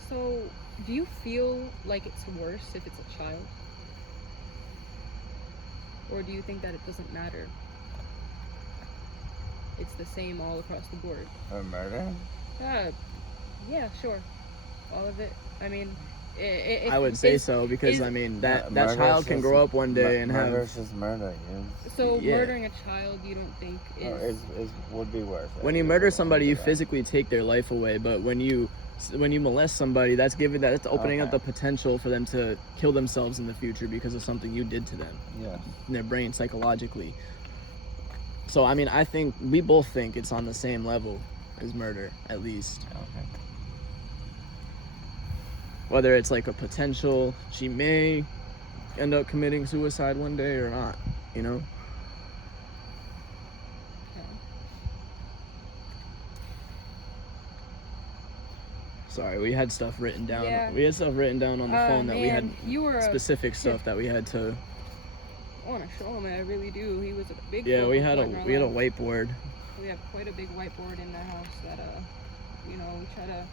So, do you feel like it's worse if it's a child? Or do you think that it doesn't matter? It's the same all across the board. Or murder? Yeah, sure. All of it. I mean, I would say so, because that child can grow up one day and have. Murder is just murder. So murdering a child, you don't think would be worse. When you murder somebody, you physically take their life away. But when you molest somebody, that's opening up the potential for them to kill themselves in the future because of something you did to them. Yeah. In their brain, psychologically. So I think we both think it's on the same level as murder, at least. Okay. whether it's like a potential, she may end up committing suicide one day or not, you know? Okay. Sorry, we had stuff written down. Yeah. We had stuff written down on the phone that we had specific a stuff that we had to. I want to show him. I really do. He was a big. Yeah, we had a life. whiteboard. We have quite a big whiteboard in the house that we try to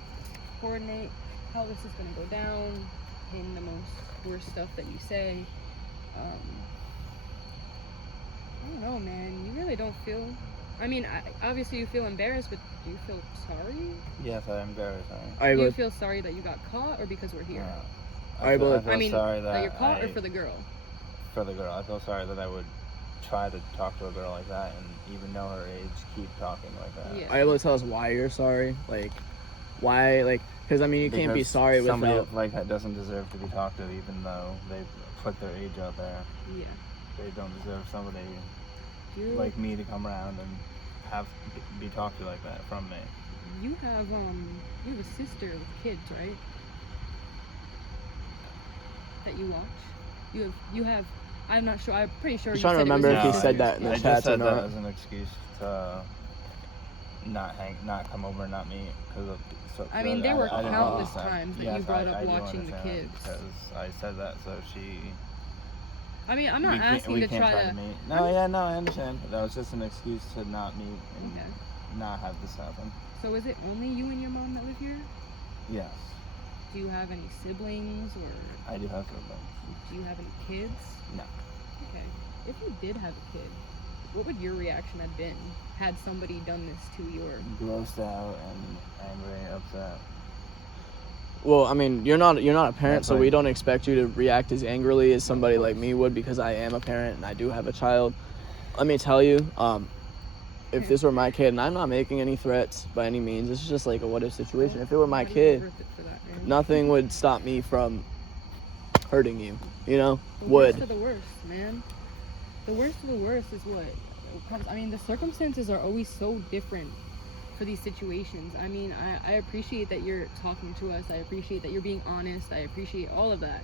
coordinate how this is gonna go down in the most worst stuff that you say. I don't know, man. You really don't feel. I mean, obviously you feel embarrassed, but do you feel sorry? Yes, I'm very sorry. Do you feel sorry that you got caught, or because we're here? I feel sorry that you're caught, or for the girl? For the girl. I feel sorry that I would try to talk to a girl like that, and even know her age, keep talking like that. Yeah. Are you able to tell us why you're sorry? Like, why? Like, because I mean, you can't be sorry without. Somebody like that doesn't deserve to be talked to, even though they put their age out there. Yeah. They don't deserve somebody like me to come around and be talked to like that from me. You have a sister with kids, right? That you watch. You have. I'm not sure. I'm pretty sure. I'm trying to remember if he said that in the chat or not. I just said that as an excuse to not come over and not meet. I mean, there were countless times that you brought up I watching the kids. Because I said that, so she. I mean, I'm not asking to try to meet. No, I understand. That was just an excuse to not meet and not have this happen. So is it only you and your mom that live here? Yes. Do you have any siblings or? I do have siblings. Do you have any kids? No. Okay. If you did have a kid, what would your reaction have been had somebody done this to your? Grossed out and angry, upset. Well, I mean, you're not a parent, so we don't expect you to react as angrily as somebody like me would, because I am a parent and I do have a child. Let me tell you, if this were my kid, and I'm not making any threats by any means, it's just like a what if situation. If it were my kid, nothing would stop me from hurting you, you know? The worst of the worst, man. The worst of the worst is what comes. I mean, the circumstances are always so different for these situations. I mean, I appreciate that you're talking to us. I appreciate that you're being honest. I appreciate all of that.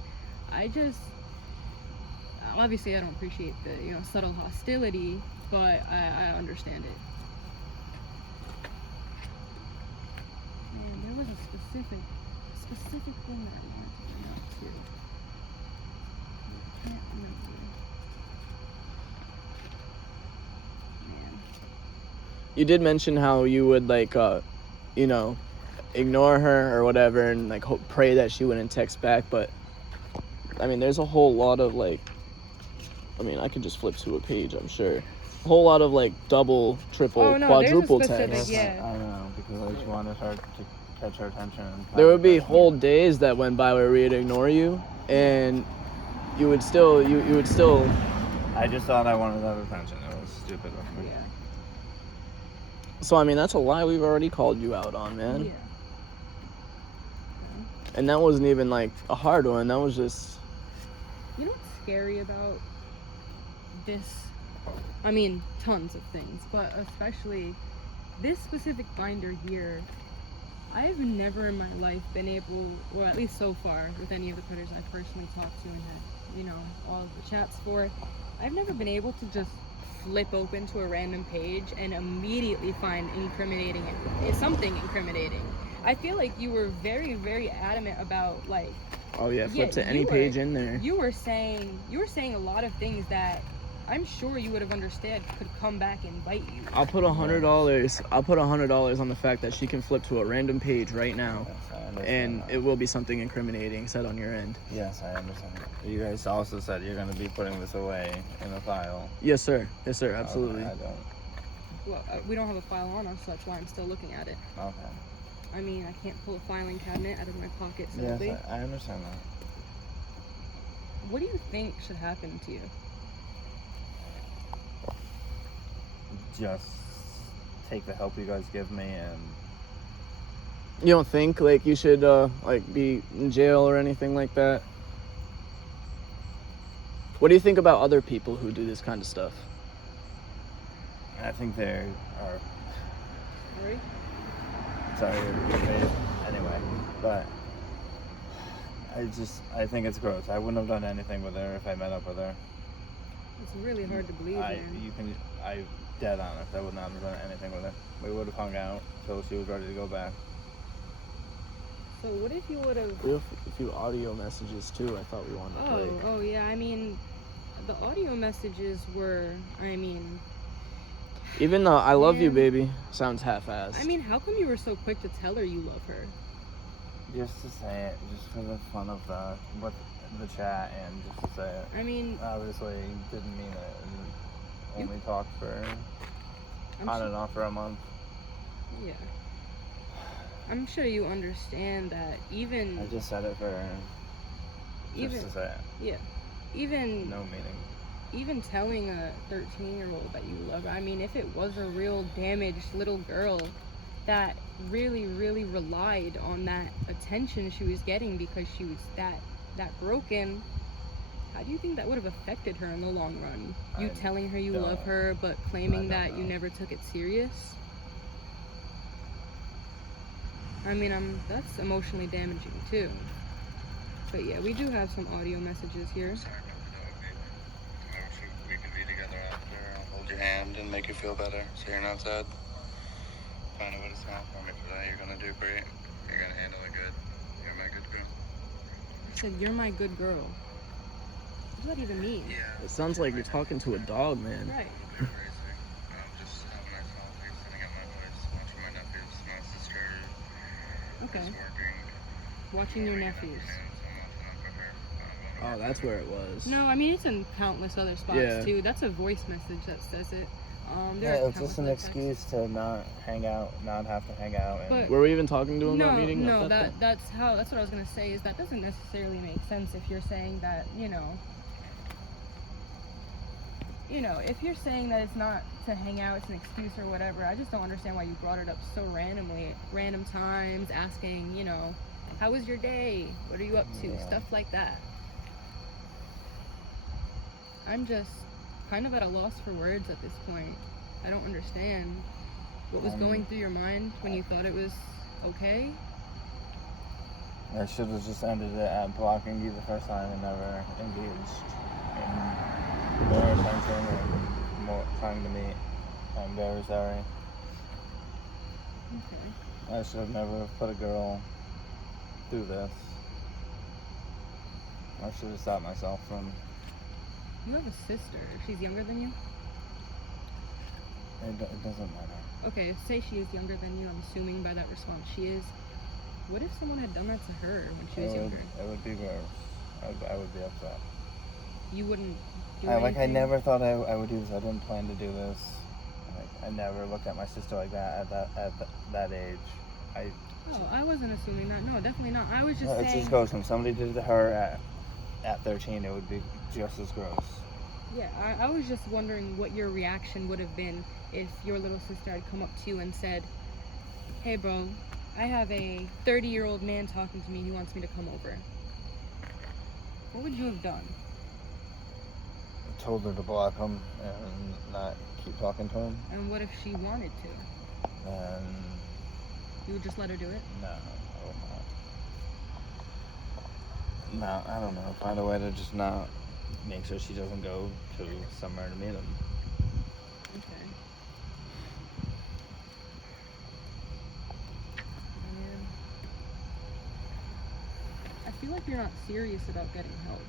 Obviously I don't appreciate the, subtle hostility, but I understand it. Man, there was a specific thing that I wanted to bring up too. I can't remember. Man. You did mention how you would ignore her or whatever, and pray that she wouldn't text back, but I mean, there's a whole lot of I could just flip to a page, I'm sure. A whole lot of double, triple, quadruple texts. Yeah. I know, because I just wanted her to catch her attention. There would be whole days that went by where we'd ignore you, and you would still. I just thought I wanted that attention. It was stupid of me. Yeah. So I mean, that's a lie we've already called you out on, man. Yeah. And that wasn't even a hard one. That was just. You know what's scary about this? I mean, tons of things, but especially this specific binder here. I've never in my life been able, or at least so far, with any of the critters I've personally talked to and had, all of the chats for, I've never been able to just flip open to a random page and immediately find something incriminating. I feel like you were very, very adamant about oh yeah, flip to any page in there. You were saying a lot of things that I'm sure you would have understood could come back and bite you. I'll put $100. I'll put $100 on the fact that she can flip to a random page right now, and it will be something incriminating said on your end. Yes, I understand. You guys also said you're going to be putting this away in a file. Yes, sir. Yes, sir. Absolutely. Okay, I don't. Well, we don't have a file on us, so that's why I'm still looking at it. Okay. I mean, I can't pull a filing cabinet out of my pocket, sadly. Yes, I understand that. What do you think should happen to you? Just take the help you guys give me, and you don't think you should be in jail or anything like that? What do you think about other people who do this kind of stuff? I think they are. Sorry? Sorry, anyway, but I think it's gross. I wouldn't have done anything with her if I met up with her. It's really hard to believe, man. I dead honest. I would not have done anything with her. We would have hung out till she was ready to go back. So what if you would have... We have a few audio messages too. I thought we wanted to play. Oh yeah. I mean, the audio messages were. I mean. Even though "I love you, baby" sounds half-assed. I mean, how come you were so quick to tell her you love her? Just to say it, just for the fun of the chat, and just to say it. I mean, obviously didn't mean it. And only talked for on and off for a month. Yeah. I'm sure you understand that even... I just said it for just to say it. Yeah. Even... No meaning. Even telling a 13-year-old that you love her, I mean, if it was a real damaged little girl that really, really relied on that attention she was getting because she was that broken, how do you think that would have affected her in the long run? You telling her you love her, but claiming that you never took it serious? I mean, that's emotionally damaging too. But yeah, we do have some audio messages here. We could be together after. I'll hold your hand and make you feel better so you're not sad. Find a way to smile for me for that. You're gonna do great. You're gonna handle it good. You're my good girl. I said, "You're my good girl." What does that even mean? Yeah. It sounds like you're talking to a dog, man. Right. I'm just having a nice holiday, sending out my voice, watching my nephews, my sister. Okay. Is working. Watching your nephews. Oh, that's where it was. No, I mean, it's in countless other spots too. That's a voice message that says it. Yeah, it's just an excuse to not hang out, not have to hang out. But were we even talking to him about meeting? No, that's what I was gonna say. Is that doesn't necessarily make sense if you're saying that if you're saying that it's not to hang out, it's an excuse or whatever. I just don't understand why you brought it up so randomly, at random times, asking, how was your day? What are you up to? Yeah. Stuff like that. I'm just kind of at a loss for words at this point. I don't understand what was going through your mind when you thought it was okay. I should have just ended it at blocking you the first time and never engaged in more attention or more time to meet. I'm very sorry. Okay. I should have never put a girl through this. I should have stopped myself from... You have a sister. She's younger than you? It doesn't matter. Okay, say she is younger than you. I'm assuming by that response she is. What if someone had done that to her when she was younger? It would be gross. I would be upset. You wouldn't do I anything? never thought I would do this. I didn't plan to do this. I never looked at my sister like that at that age. Oh, I wasn't assuming that. No, definitely not. I was just saying... It just goes from somebody did it to her at 13, it would be just as gross. Yeah, I was just wondering what your reaction would have been if your little sister had come up to you and said, "Hey bro, I have a 30-year-old man talking to me. He wants me to come over." What would you have done? I told her to block him and not keep talking to him. And what if she wanted to? And You would just let her do it? no, I would not. No, I don't know. Find a way to just not make sure she doesn't go to somewhere to meet him. Okay. Man. I feel like you're not serious about getting help.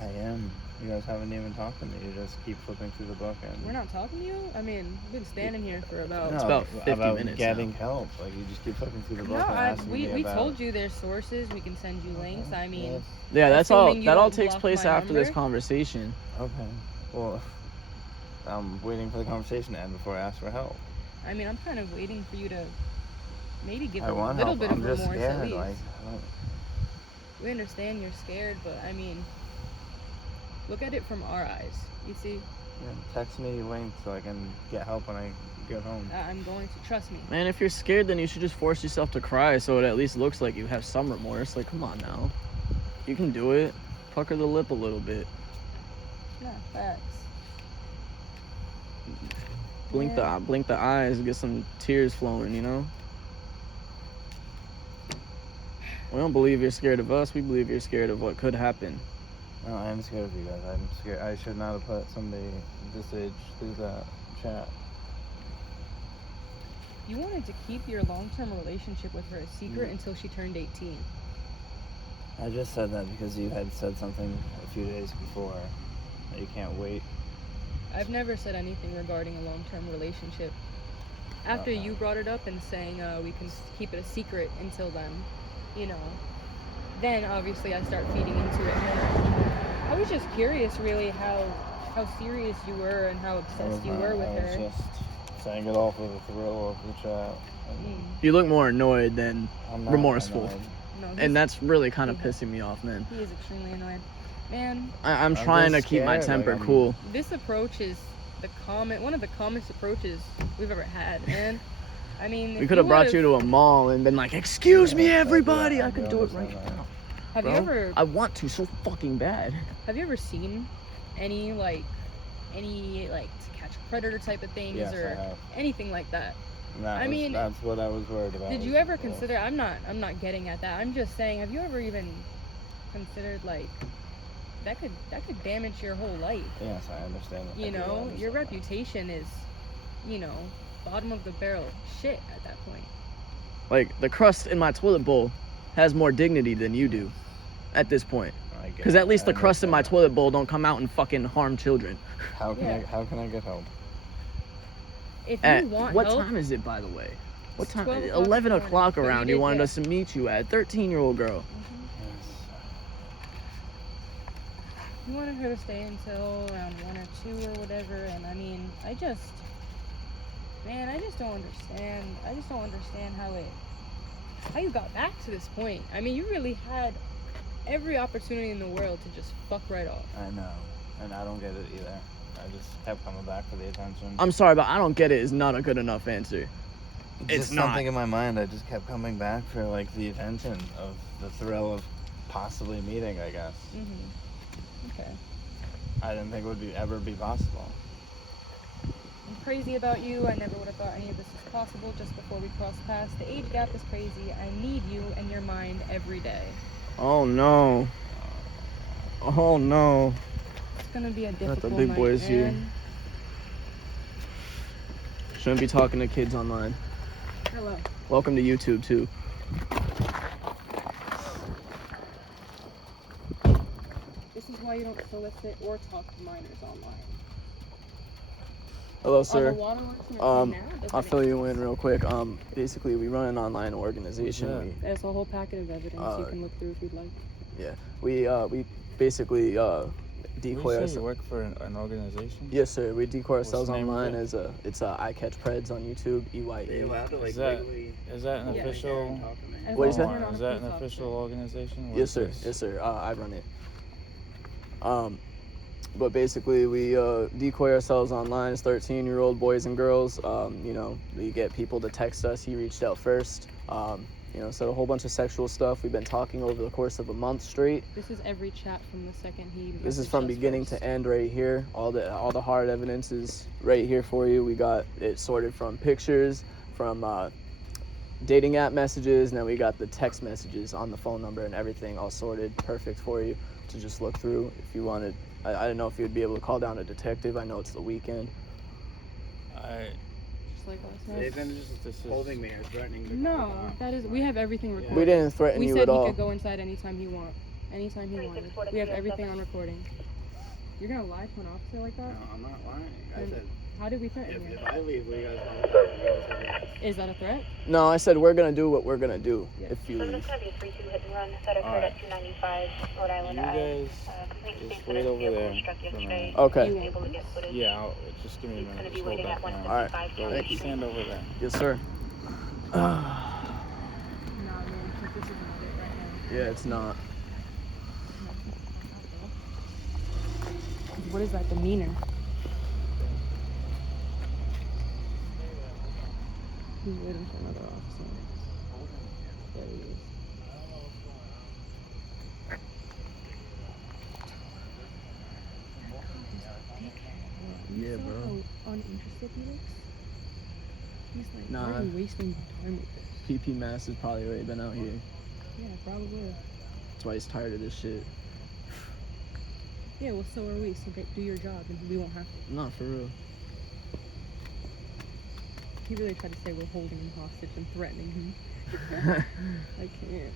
I am. You guys haven't even talked to me. You just keep flipping through the book and... We're not talking to you? I mean, we've been standing here for about... It's about 50 minutes getting now. help. Like, you just keep flipping through the book No, and asking me we about... told you there's sources. We can send you links. I mean... Yes. Yeah, that's all. Assuming you That all don't takes block place my after this number? conversation. Okay. Well, I'm waiting for the conversation to end before I ask for help. I mean, I'm kind of waiting for you to maybe give I a want little help. bit I'm of just remorse at scared. least. Like, I don't... We understand you're scared, but I mean, look at it from our eyes. You see? Yeah, text me links so I can get help when I get home. I'm going to. Trust me. Man, if you're scared, then you should just force yourself to cry so it at least looks like you have some remorse. Like, come on now. You can do it. Pucker the lip a little bit. Yeah, facts. Blink the eyes, get some tears flowing, you know? We don't believe you're scared of us. We believe you're scared of what could happen. No, I am scared of you guys. I'm scared. I should not have put somebody this age through that chat. You wanted to keep your long-term relationship with her a secret until she turned 18. I just said that because you had said something a few days before that you can't wait. I've never said anything regarding a long-term relationship. After you brought it up and saying we can keep it a secret until then, you know, then obviously I start feeding into it more. I was just curious really how serious you were and how obsessed you were with her. I was just saying it all for the thrill of the chat. You look more annoyed than remorseful. Annoyed. No, And that's really kind of pissing me off, man. he is extremely annoyed. Man, I'm trying to just keep my scared, temper like, cool. this approach is one of the calmest approaches we've ever had, man. I mean, We could have brought you to a mall and been like, "Excuse me, everybody." I could do it right understand that. now. Have Bro, you ever I want to so fucking bad. Have you ever seen any to catch a predator type of things Yes, or I have. anything like that? I mean, that's what I was worried about. Did you ever consider? I'm not getting at that. I'm just saying, have you ever even considered like that could damage your whole life? Yes, I understand. You know, your reputation is, bottom of the barrel shit at that point. Like, the crust in my toilet bowl has more dignity than you do at this point. Because at least the crust in my toilet bowl don't come out and fucking harm children. How can I get help? If you want what help, time is it, by the way? What It's time? 12 o'clock 11 in the morning. o'clock But you around. did- You wanted yeah. us to meet you at 13-year-old girl. you wanted her to stay until around 1 or 2 or whatever, and I mean, I just don't understand. I just don't understand how you got back to this point. I mean, you really had every opportunity in the world to just fuck right off. I know, and I don't get it either. I just kept coming back for the attention. I'm sorry, but I don't get it is not a good enough answer. It's just not. something in my mind. I just kept coming back for like the attention of the thrill of possibly meeting, I guess. Okay. I didn't think it would ever be possible. I'm crazy about you. I never would have thought any of this was possible just before we crossed paths. The age gap is crazy. I need you in your mind every day. Oh no. Oh no. It's gonna be a Got difficult the big night, boys here. man. Shouldn't be talking to kids online. Hello. Welcome to YouTube too. This is why you don't solicit or talk to minors online. Hello, Are sir. the waterworks in your phone now? Doesn't I'll make fill you sense. in real quick. Basically, we run an online organization. There's a whole packet of evidence you can look through if you'd like. We basically decoy You ourselves. work for an organization? Yes, sir. We decoy ourselves the name of online it? as it's eyecatchpredsbusiness on YouTube. EYE. Is that an Yeah. official? As What is long as that? you're not a Is that an police officer. official organization? What Yes, is sir. this? Yes, sir. I run it. But basically, we decoy ourselves online as 13-year-old boys and girls. We get people to text us. He reached out first. Said a whole bunch of sexual stuff. We've been talking over the course of a month straight. This is every chat from the second he. This is messaged from us beginning first. to end right here. All the hard evidence is right here for you. We got it sorted from pictures, from dating app messages, and then we got the text messages on the phone number and everything all sorted, perfect for you to just look through. If you wanted, I don't know if you'd be able to call down a detective. I know it's the weekend. Just like last night. They've been just holding me or threatening to No, call them. that is. We have everything recorded. We didn't threaten We you said at he all. could go inside anytime he wanted. We have everything on recording. You're gonna lie to an officer like that? No, I'm not lying. I Then said, How did we threaten you? if I leave, what do you guys want to do? You guys have to- Is that a threat? No, I said we're gonna do what we're gonna do if you So leave. this is going to be a 3-2 hit and run that occurred Alright. at 295 Rhode Island You Ave. guys Complete just statement wait of the over vehicle there was struck for a yesterday. minute. Okay. He was able to get footage. Yeah, just give me a He's going to minute. be Just hold waiting back at for now. 155 Go Thank you. stand over there. Yes, sir. Nah, man. This is not it right now. Yeah, it's not. What is that demeanor? He's waiting for another officer. There he is. Yeah, bro. How uninterested he looks? He's like, Nah. why are you wasting time with this? PP Mass has probably already been out here. Yeah, probably. That's why he's tired of this shit. Yeah, well, so are we. So do your job, and we won't have to. Not for real. He really tried to say we're holding him hostage and threatening him. I can't.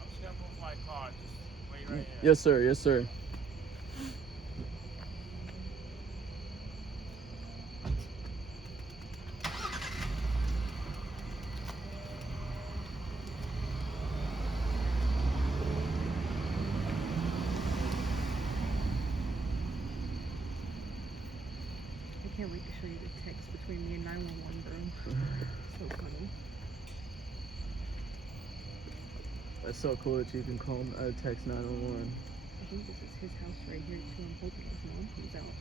I'm just gonna move my car. Just wait right here. Yes, sir. Yes, sir. I can't wait to show you the text between me and 911, bro. So funny. That's so cool that you can call text 911. I think this is his house right here, too. I'm hoping his mom comes out.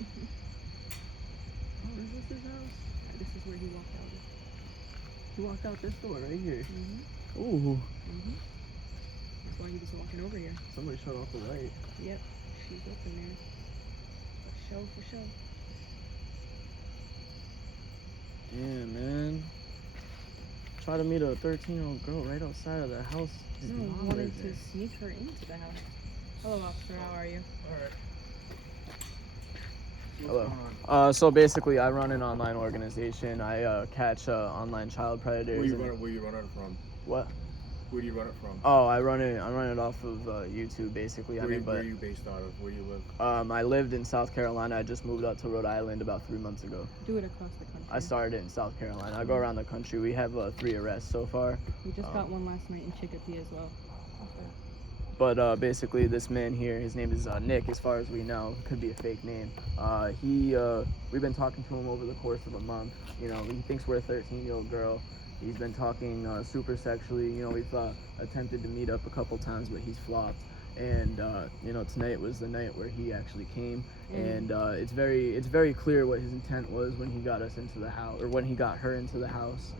Oh, is this his house? This is where he walked out of. He walked out this door right here. Mm-hmm. Ooh. Mm-hmm. That's why he was walking over here. Somebody shut off the light. Yep. She's open there. For show. Damn, man. Try to meet a 13-year-old girl right outside of the house. His No, mom wanted lives to there. sneak her into the house. Hello, officer. How are you? Hello. So basically, I run an online organization. I catch online child predators. Where you run it from? What? Where do you run it from? Oh, I run it off of YouTube, basically. Where are you based out of? Where do you live? I lived in South Carolina. I just moved out to Rhode Island about 3 months ago. Do it across the country. I started in South Carolina. I go around the country. We have 3 arrests so far. We just got one last night in Chicopee as well. But basically, this man here, his name is Nick, as far as we know. Could be a fake name. We've been talking to him over the course of a month. You know, he thinks we're a 13-year-old girl. He's been talking super sexually. You know, we've attempted to meet up a couple times, but he's flopped. And you know, tonight was the night where he actually came. And it's very clear what his intent was when he got us into the house, or when he got her into the house.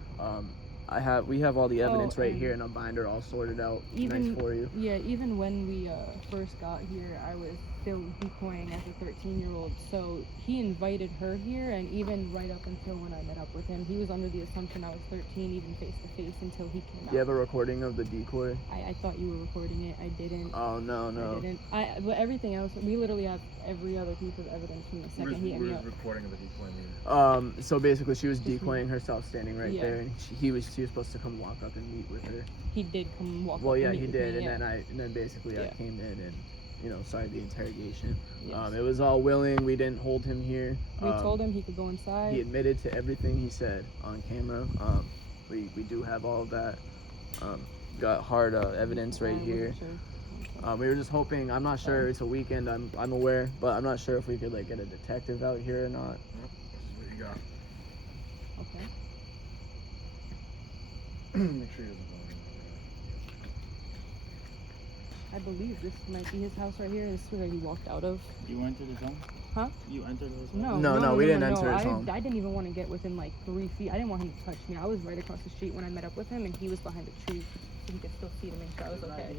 We have all the evidence right here in a binder, all sorted out, nice for you. Yeah, even when we first got here, I was still decoying as a 13-year-old. So he invited her here, and even right up until when I met up with him, he was under the assumption I was 13, even face to face, until he came out. Do you have a recording of the decoy? I thought you were recording it. I didn't. Oh no. I didn't. But everything else, we literally have every other piece of evidence from the second he hit me up. Recording of the decoy mean? So basically, she was decoying herself, standing right Yeah. there, and she was supposed to come walk up and meet with her. He did come walk. Well, up yeah, and he meet did, with me, and then basically I came in and, you know, started the interrogation. Yes. It was all willing. We didn't hold him here. We told him he could go inside. He admitted to everything he said on camera. We do have all of that. Got hard evidence right here. We were just hoping. I'm not sure. It's a weekend. I'm aware, but I'm not sure if we could like get a detective out here or not. This is what you got. Okay. Make sure he doesn't I believe this might be his house right here. This is where he walked out of. You entered his home? Huh? You entered his No, home? No, we didn't enter his home. I didn't even want to get within like 3 feet. I didn't want him to touch me. I was right across the street when I met up with him, and he was behind a tree, so he could still see to make sure I was okay.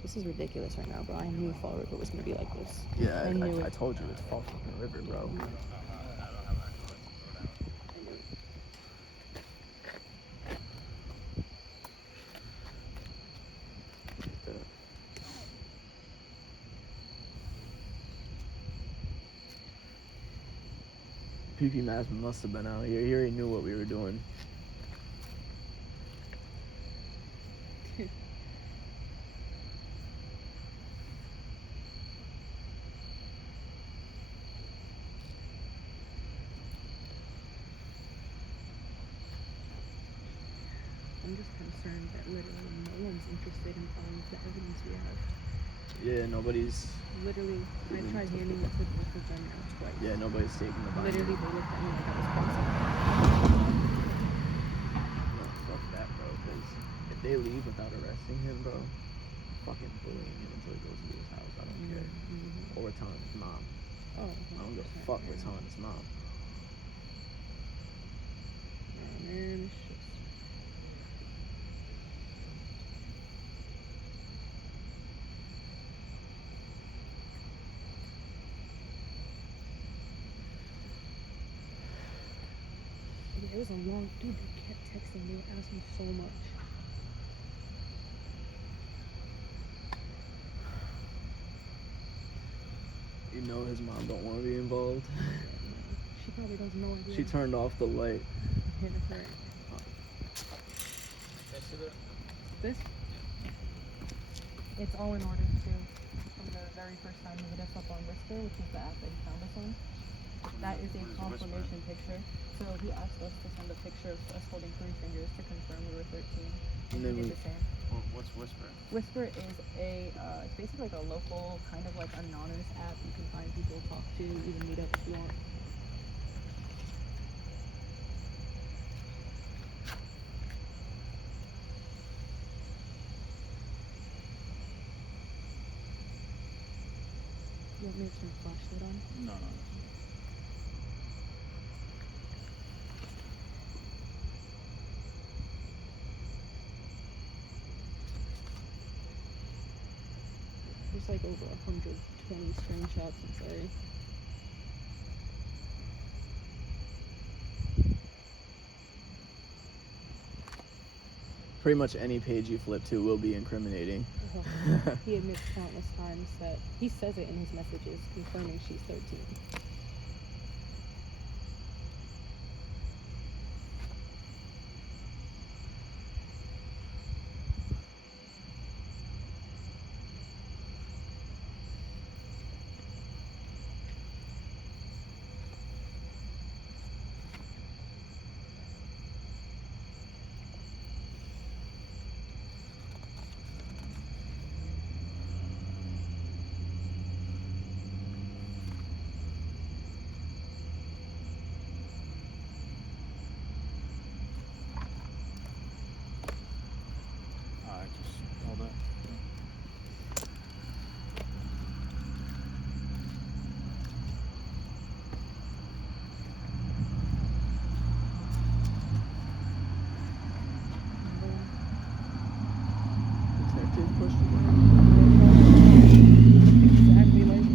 This is ridiculous right now, bro. I knew Fall River was gonna be like this. Yeah, I knew I it. told you it's Fall fucking River, bro. PP Masman must have been out here. He already knew what we were doing. I'm just concerned that literally no one's interested in all of the evidence we have. Yeah, nobody's. Literally, I tried handing it to both of them now twice. Yeah, nobody's taking the binder. Literally, they looked at me like I was crazy. No, fuck that, bro. Because if they leave without arresting him, bro, fucking bullying him until he goes to his house. I don't care. Or we're telling his mom. Oh, I don't give a fuck. We're telling his mom. Man, it's just... was a long, dude, they kept texting me, asking me so much. You know his mom don't want to be involved. She probably doesn't know idea. She turned off the light. Hit it for it. This? It's all in order too. From the very first time you hit us up on Whisper, which is the app that you found us on. That is a confirmation picture. So he asked us to send a picture of us holding 3 fingers to confirm we were 13. And then we we did the same. Well, what's Whisper? Whisper is it's basically like a local, kind of like anonymous app. You can find people to talk to, even meet up if you want. You want me to turn the flashlight on? No. There's like over 120 screenshots, I'm sorry. Pretty much any page you flip to will be incriminating. He admits countless times that he says it in his messages, confirming she's 13. Just hold it. Detective question mark? Exactly like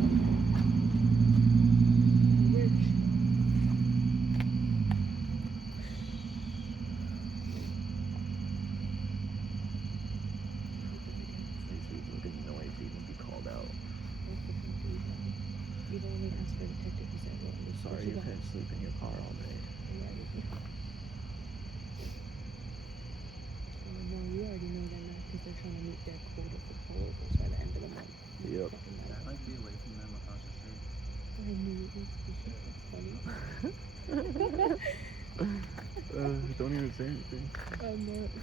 rich. He's looking annoyed if he can be called out. You've only asked for a detective to say, well, I'm Sorry you couldn't sleep in your car all day. No, you already know they're not because they're trying to meet their quota for pullovers by the end of the month. Yep. I'd like to be away from them across the street. I knew it was funny. Don't even say anything. I'm not.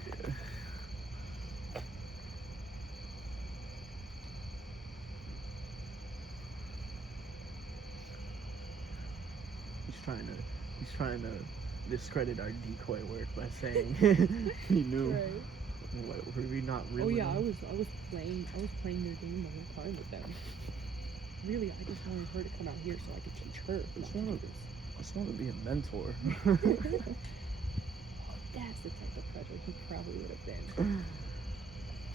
He's trying to discredit our decoy work by saying he knew. Right. What, were we not really? Oh yeah, I was playing their game the whole time with them. Really, I just wanted her to come out here so I could teach her. I just want to be a mentor. That's the type of predator he probably would have been.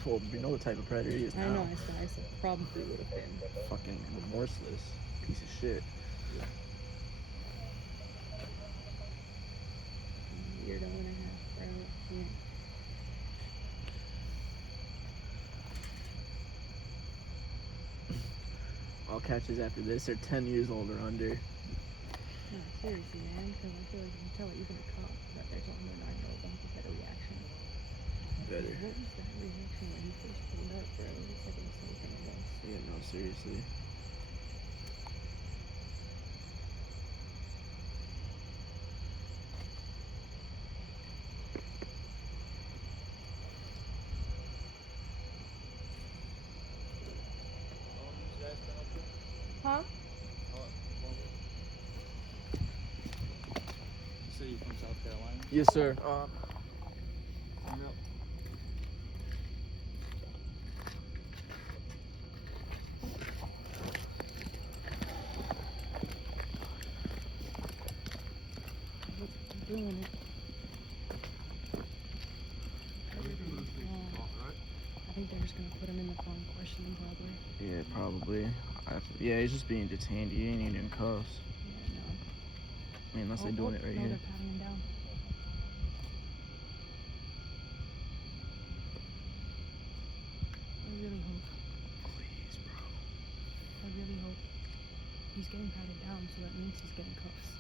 Well, we know the type of predator he is now. I know, I said probably would have been. Fucking remorseless piece of shit. Weirdo and a half, bro. Yeah. All catches after this are 10 years old or under. No, seriously, man, because I feel like you can tell even a cop that they're talking about 9-year-old don't get better reaction. Better. What was that reaction when he first pulled up, bro? It's like the same thing as us. Yeah, no, seriously. Huh? You say you're from South Carolina? Yes, sir. Doing it. I think they're just gonna put him in the car and question him probably. Yeah, probably. Yeah, he's just being detained. He ain't even in cuffs. Yeah, no. I mean, unless they're doing it right no, here. they're patting him down. He's getting patted down, so that means he's getting cuffs.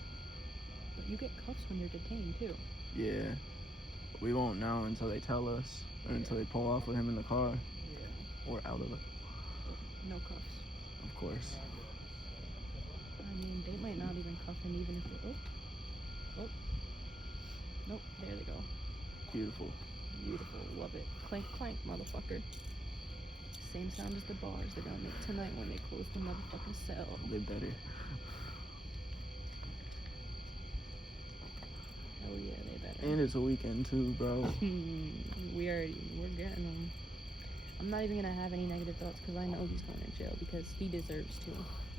But you get cuffs when you're detained too. Yeah. We won't know until they tell us, or until they pull off with him in the car, Yeah. or out of it. No cuffs. Of course. I mean, they might not even cuff him even if they. Oh. Nope. There they go. Beautiful. Beautiful. Love it. Clank, clank, motherfucker. Same sound as the bars they're gonna make tonight when they close the motherfucking cell. They better. Hell yeah, they better. And it's a weekend too, bro. We're getting them. I'm not even gonna have any negative thoughts because I know he's going to jail because he deserves to.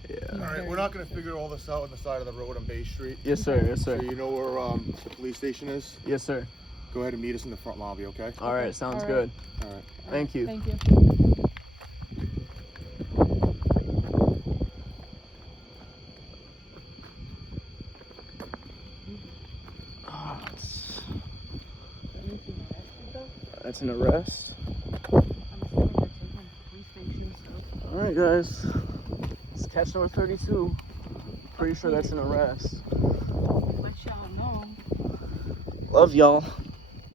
Yeah. All right, we're not going to figure all this out on the side of the road on Bay Street. Yes, sir. Yes, So sir. you know where the police station is? Yes, sir. Go ahead and meet us in the front lobby, okay? All right. Sounds All right. good. All right. Thank you. Thank you. Ah, that's an arrest. All right, guys. It's catch number 32. Pretty sure that's an arrest. Let y'all know. Love y'all.